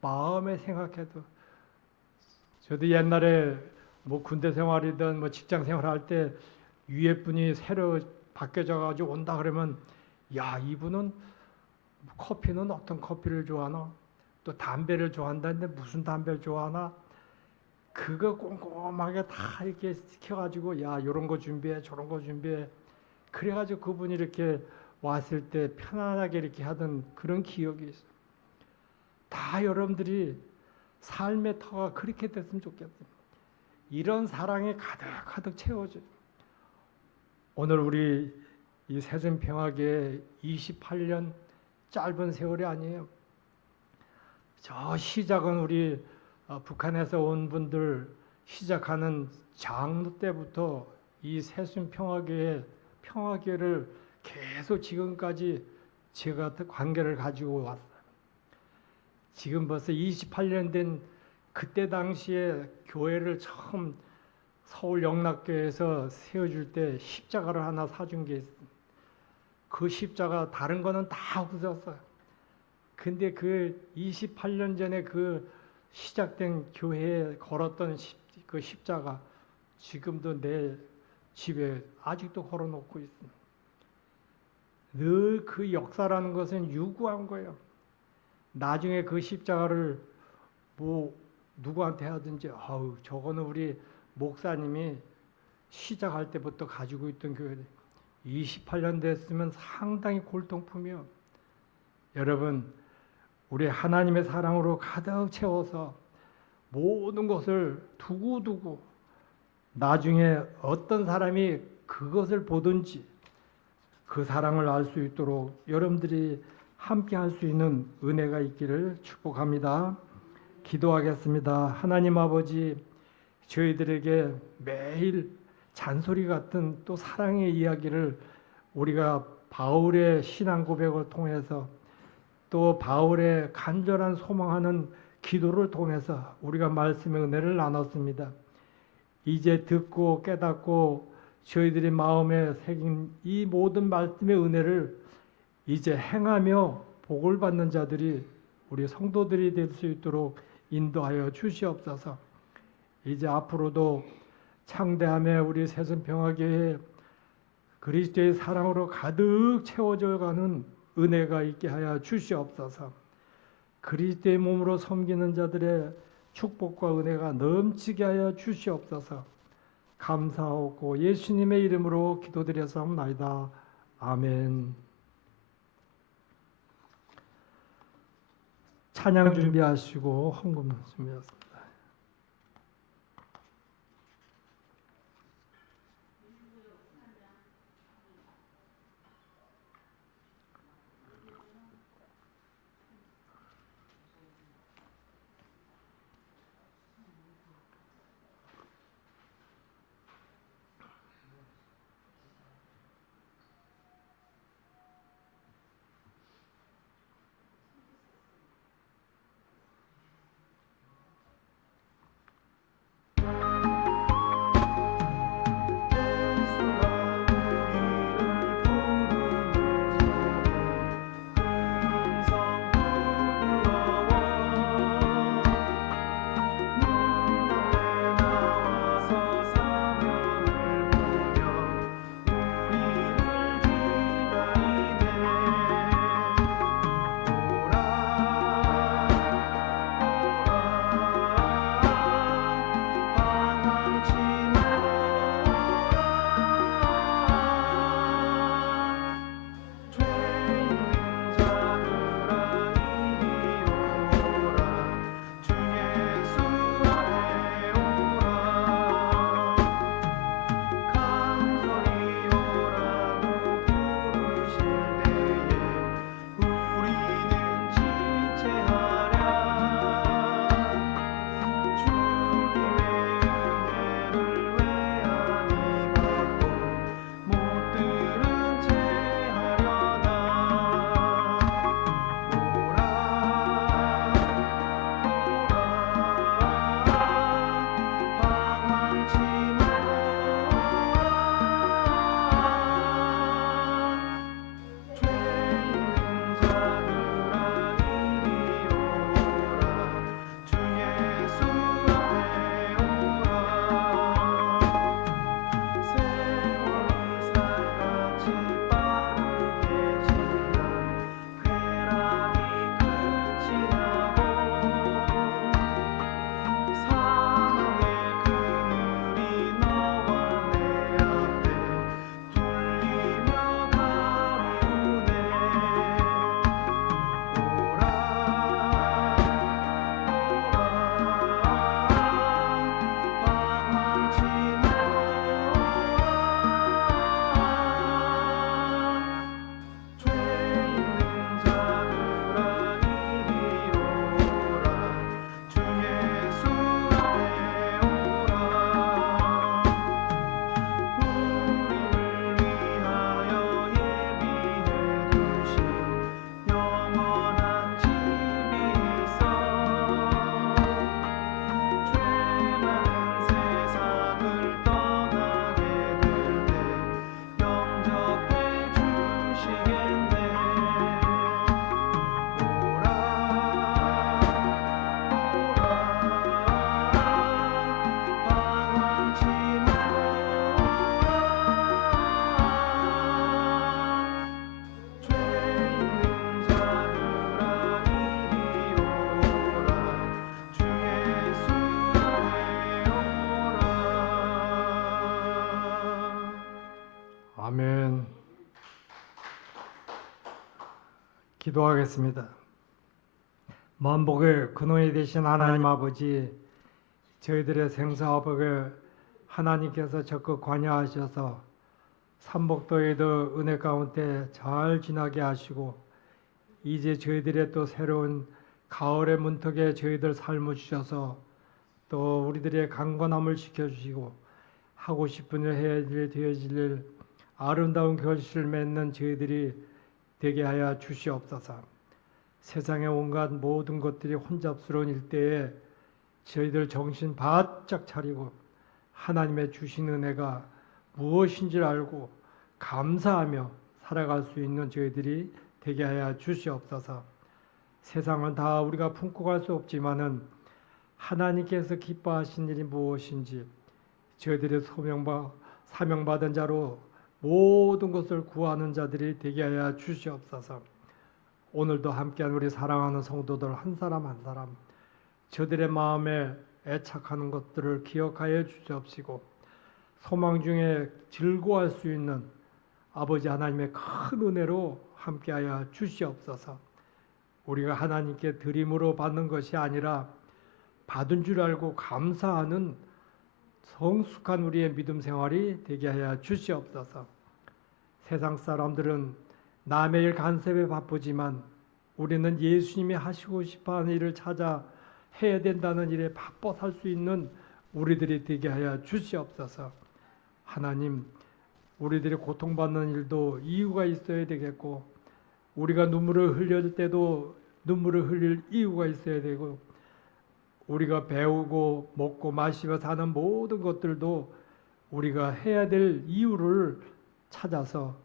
마음에 생각해도. 저도 옛날에 뭐 군대 생활이든 뭐 직장 생활할 때 위에 분이 새로 바뀌어져 가지고 온다 그러면 야, 이분은 커피는 어떤 커피를 좋아하나? 또 담배를 좋아한다는데 무슨 담배를 좋아하나? 그거 꼼꼼하게 다 이렇게 시켜가지고 야 요런 거 준비해 저런 거 준비해 그래가지고 그분이 이렇게 왔을 때 편안하게 이렇게 하던 그런 기억이 있어요. 다 여러분들이 삶의 터가 그렇게 됐으면 좋겠어요. 이런 사랑이 가득가득 채워져요. 오늘 우리 이 세순평화교회 28년 짧은 세월이 아니에요. 저 시작은 우리 북한에서 온 분들 시작하는 장로 때부터 이 세순평화교회 평화교회를 계속 지금까지 제가 관계를 가지고 왔어요. 지금 벌써 28년 된 그때 당시에 교회를 처음 서울 영락교회에서 세워줄 때 십자가를 하나 사준 게 있어요. 그 십자가 다른 거는 다 없었어요. 근데 그 28년 전에 그 시작된 교회에 걸었던 그 십자가 지금도 내 집에 아직도 걸어놓고 있습니다. 늘 그 역사라는 것은 유구한 거예요. 나중에 그 십자가를 뭐 누구한테 하든지 아우 저거는 우리 목사님이 시작할 때부터 가지고 있던 교회 28년 됐으면 상당히 골동품이요. 여러분 우리 하나님의 사랑으로 가득 채워서 모든 것을 두고두고 나중에 어떤 사람이 그것을 보든지 그 사랑을 알 수 있도록 여러분들이 함께 할 수 있는 은혜가 있기를 축복합니다. 기도하겠습니다. 하나님 아버지 저희들에게 매일 잔소리 같은 또 사랑의 이야기를 우리가 바울의 신앙 고백을 통해서 또 바울의 간절한 소망하는 기도를 통해서 우리가 말씀의 은혜를 나눴습니다. 이제 듣고 깨닫고 저희들의 마음에 새긴 이 모든 말씀의 은혜를 이제 행하며 복을 받는 자들이 우리 성도들이 될 수 있도록 인도하여 주시옵소서. 이제 앞으로도 창대함에 우리 세순평화교회 그리스도의 사랑으로 가득 채워져 가는 은혜가 있게 하여 주시옵소서. 그리스도의 몸으로 섬기는 자들의 축복과 은혜가 넘치게 하여 주시옵소서. 감사하고 예수님의 이름으로 기도드렸사옵나이다. 아멘. 찬양 준비하시고 헌금 준비하십니다. 아멘. 기도하겠습니다. 만복의 근원이 되신 하나님 아버지, 저희들의 생사업에 하나님께서 적극 관여하셔서 삼복도에도 은혜 가운데 잘 지나게 하시고, 이제 저희들의 또 새로운 가을의 문턱에 저희들 삶을 주셔서 또 우리들의 강건함을 지켜주시고, 하고 싶은 일 해야 되어질 일 아름다운 결실을 맺는 저희들이 되게 하여 주시옵소서. 세상의 온갖 모든 것들이 혼잡스러운 일대에 저희들 정신 바짝 차리고 하나님의 주신 은혜가 무엇인지 알고 감사하며 살아갈 수 있는 저희들이 되게 하여 주시옵소서. 세상은 다 우리가 품고 갈 수 없지만은 하나님께서 기뻐하신 일이 무엇인지 저희들의 사명받은 자로 모든 것을 구하는 자들이 되게 하여 주시옵소서. 오늘도 함께한 우리 사랑하는 성도들 한 사람 한 사람 저들의 마음에 애착하는 것들을 기억하여 주시옵시고, 소망 중에 즐거워할 수 있는 아버지 하나님의 큰 은혜로 함께하여 주시옵소서. 우리가 하나님께 드림으로 받는 것이 아니라 받은 줄 알고 감사하는 성숙한 우리의 믿음 생활이 되게 하여 주시옵소서. 세상 사람들은 남의 일 간섭에 바쁘지만 우리는 예수님이 하시고 싶어하는 일을 찾아 해야 된다는 일에 바빠 살 수 있는 우리들이 되게 하여 주시옵소서. 하나님, 우리들이 고통받는 일도 이유가 있어야 되겠고, 우리가 눈물을 흘릴 때도 눈물을 흘릴 이유가 있어야 되고, 우리가 배우고 먹고 마시며 사는 모든 것들도 우리가 해야 될 이유를 찾아서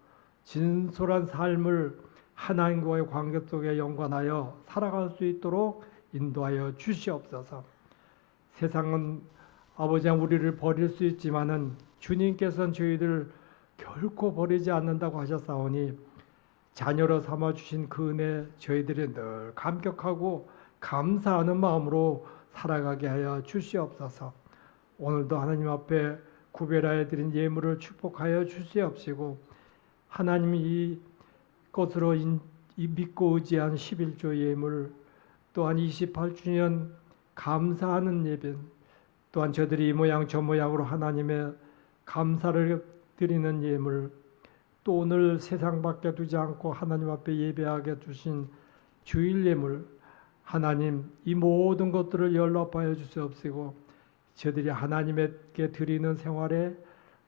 진솔한 삶을 하나님과의 관계 속에 연관하여 살아갈 수 있도록 인도하여 주시옵소서. 세상은 아버지 우리를 버릴 수 있지만은 주님께서는 저희들 결코 버리지 않는다고 하셨사오니 자녀로 삼아 주신 그 은혜 저희들이 늘 감격하고 감사하는 마음으로 살아가게 하여 주시옵소서. 오늘도 하나님 앞에 구별하여 드린 예물을 축복하여 주시옵시고, 하나님이 이것으로 믿고 의지한 11조 예물, 또한 28주년 감사하는 예배, 또한 저들이 이 모양 저 모양으로 하나님의 감사를 드리는 예물, 또 오늘 세상 밖에 두지 않고 하나님 앞에 예배하게 주신 주일 예물, 하나님 이 모든 것들을 연락하여 주시옵시고, 저들이 하나님께 드리는 생활에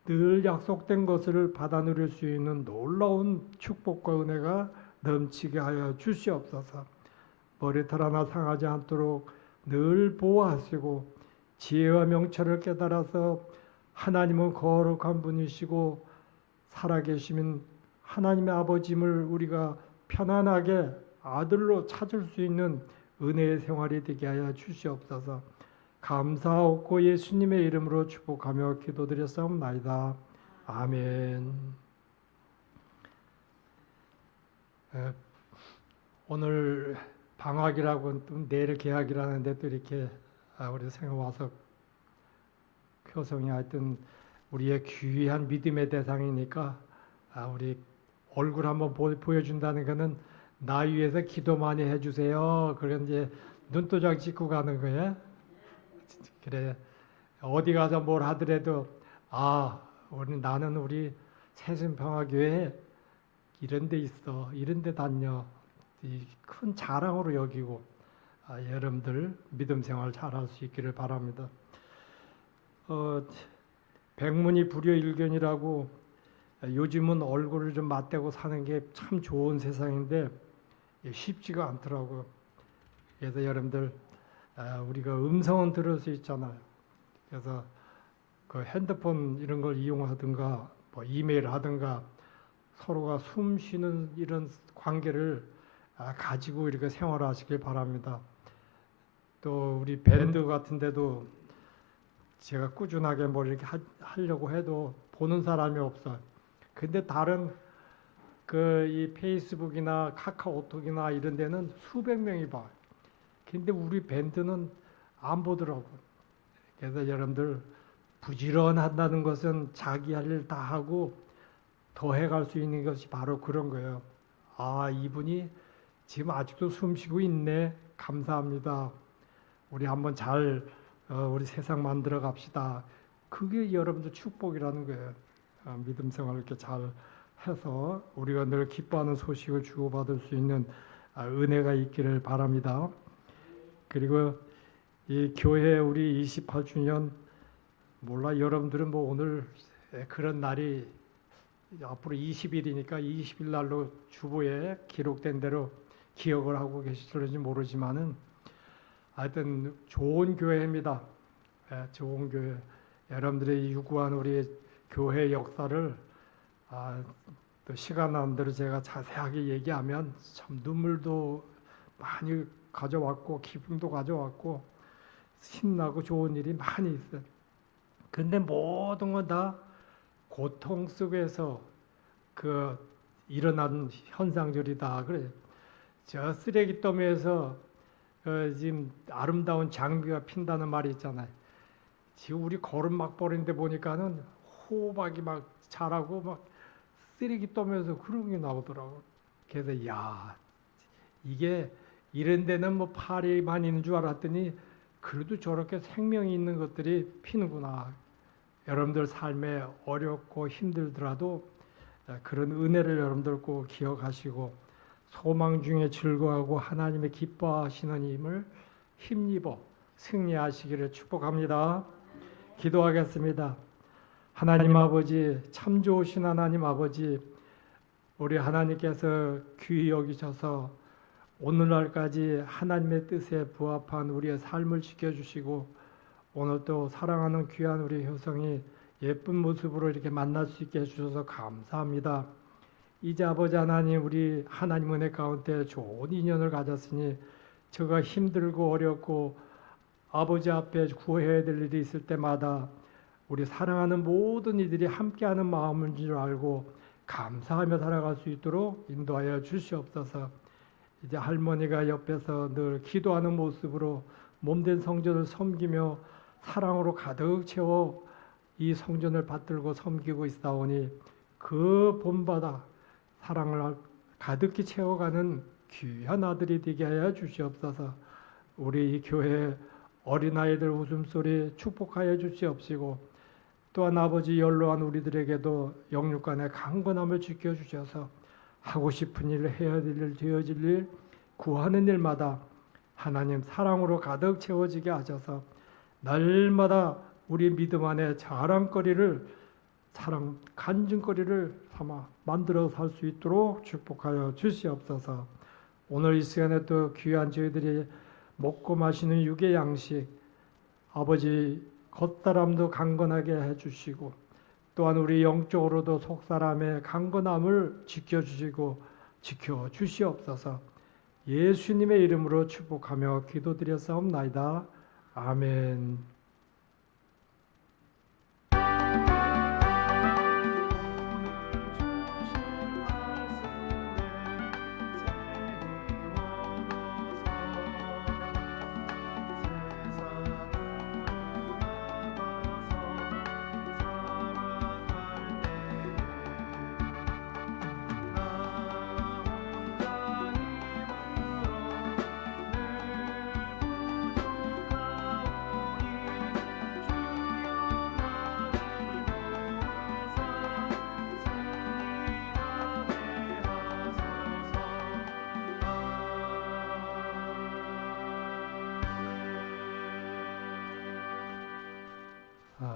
늘 약속된 것을 받아 누릴 수 있는 놀라운 축복과 은혜가 넘치게 하여 주시옵소서. 머리털 하나 상하지 않도록 늘 보호하시고, 지혜와 명철을 깨달아서 하나님은 거룩한 분이시고 살아계시는 하나님의 아버짐을 우리가 편안하게 아들로 찾을 수 있는 은혜의 생활이 되게 하여 주시옵소서. 감사하옵고 예수님의 이름으로 축복하며 기도드렸사옵나이다. 아멘. 오늘 방학이라고 또 내일 개학이라는데 또 이렇게 우리 생각 와서 교성이 하여튼 우리의 귀한 믿음의 대상이니까 우리 얼굴 한번 보여준다는 것은 나 위해서 기도 많이 해주세요. 그래 이제 눈도장 찍고 가는 거예요. 그래 어디 가서 뭘 하더라도 나는 우리 새순평화교회 이런 데 있어, 이런 데 다녀, 이 큰 자랑으로 여기고 여러분들 믿음 생활 잘할 수 있기를 바랍니다. 백문이 불여일견이라고 요즘은 얼굴을 좀 맞대고 사는 게 참 좋은 세상인데 쉽지가 않더라고요. 그래서 여러분들 우리가 음성은 들을 수 있잖아요. 그래서 그 핸드폰 이런 걸 이용하든가 뭐 이메일 하든가 서로가 숨 쉬는 이런 관계를 가지고 이렇게 생활하시길 바랍니다. 또 우리 밴드 같은 데도 제가 꾸준하게 뭘 이렇게 하려고 해도 보는 사람이 없어요. 근데 다른 이 페이스북이나 카카오톡이나 이런 데는 수백 명이 봐요. 근데 우리 밴드는 안 보더라고요. 그래서 여러분들 부지런하다는 것은 자기 할 일 다 하고 더해갈 수 있는 것이 바로 그런 거예요. 아, 이분이 지금 아직도 숨쉬고 있네. 감사합니다. 우리 한번 잘 우리 세상 만들어 갑시다. 그게 여러분들 축복이라는 거예요. 믿음 생활을 이렇게 잘 해서 우리가 늘 기뻐하는 소식을 주고받을 수 있는 은혜가 있기를 바랍니다. 그리고 이 교회 우리 28주년 몰라 여러분들은 뭐 오늘 그런 날이 앞으로 20일이니까 20일 날로 주보에 기록된 대로 기억을 하고 계실지 모르지만은 하여튼 좋은 교회입니다. 좋은 교회. 여러분들이 유구한 우리 교회 역사를 또 시간 나는 대로 제가 자세하게 얘기하면 참 눈물도 많이 가져왔고 기쁨도 가져왔고 신나고 좋은 일이 많이 있어요. 근데 모든 건 다 고통 속에서 그 일어난 현상들이다 그래. 저 쓰레기 더미에서 지금 아름다운 장미가 핀다는 말이 있잖아요. 지금 우리 거름막 버리는데 보니까는 호박이 막 자라고 막 쓰레기 더미에서 그런 게 나오더라고. 그래서 야 이게 이런 데는 뭐 파리만 있는 줄 알았더니 그래도 저렇게 생명이 있는 것들이 피는구나. 여러분들 삶에 어렵고 힘들더라도 그런 은혜를 여러분들 꼭 기억하시고 소망 중에 즐거워하고 하나님의 기뻐하시는 힘을 힘입어 승리하시기를 축복합니다. 기도하겠습니다. 하나님 아버지, 참 좋으신 하나님 아버지, 우리 하나님께서 귀히 여기셔서 오늘날까지 하나님의 뜻에 부합한 우리의 삶을 지켜주시고 오늘 또 사랑하는 귀한 우리 효성이 예쁜 모습으로 이렇게 만날 수 있게 해주셔서 감사합니다. 이제 아버지 하나님 우리 하나님 은혜 가운데 좋은 인연을 가졌으니 저가 힘들고 어렵고 아버지 앞에 구해야 될 일이 있을 때마다 우리 사랑하는 모든 이들이 함께하는 마음인 줄 알고 감사하며 살아갈 수 있도록 인도하여 주시옵소서. 이제 할머니가 옆에서 늘 기도하는 모습으로 몸된 성전을 섬기며 사랑으로 가득 채워 이 성전을 받들고 섬기고 있사오니 그 본받아 사랑을 가득히 채워가는 귀한 아들이 되게 하여 주시옵소서. 우리 이 교회 어린아이들 웃음소리 축복하여 주시옵시고 또한 아버지 연로한 우리들에게도 영육간의 강건함을 지켜주셔서 하고 싶은 일을 해야 될 일, 되어질 일, 구하는 일마다 하나님 사랑으로 가득 채워지게 하셔서 날마다 우리 믿음 안에 자랑거리를 사랑 간증거리를 삼아 만들어 살 수 있도록 축복하여 주시옵소서. 오늘 이 시간에 또 귀한 저희들이 먹고 마시는 육의 양식 아버지 겉사람도 강건하게 해주시고 또한 우리 영적으로도 속사람의 강건함을 지켜주시고 지켜주시옵소서. 예수님의 이름으로 축복하며 기도드렸사옵나이다. 아멘.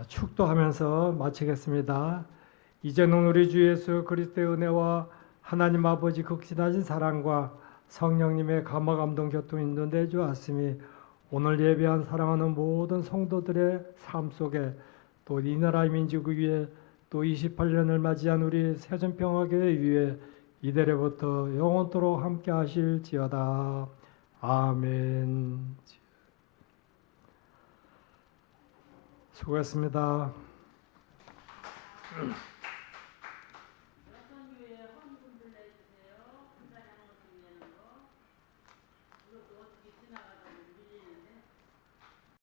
축도하면서 마치겠습니다. 이제는 우리 주 예수 그리스도의 은혜와 하나님 아버지 극진하신 사랑과 성령님의 감화 감동 교통 인도 내주었으니 오늘 예배한 사랑하는 모든 성도들의 삶 속에 또 이 나라 민족 위에 또 28년을 맞이한 우리 세전평화교회 위에 이대로부터 영원토록 함께 하실지어다. 아멘. 수고했습니다.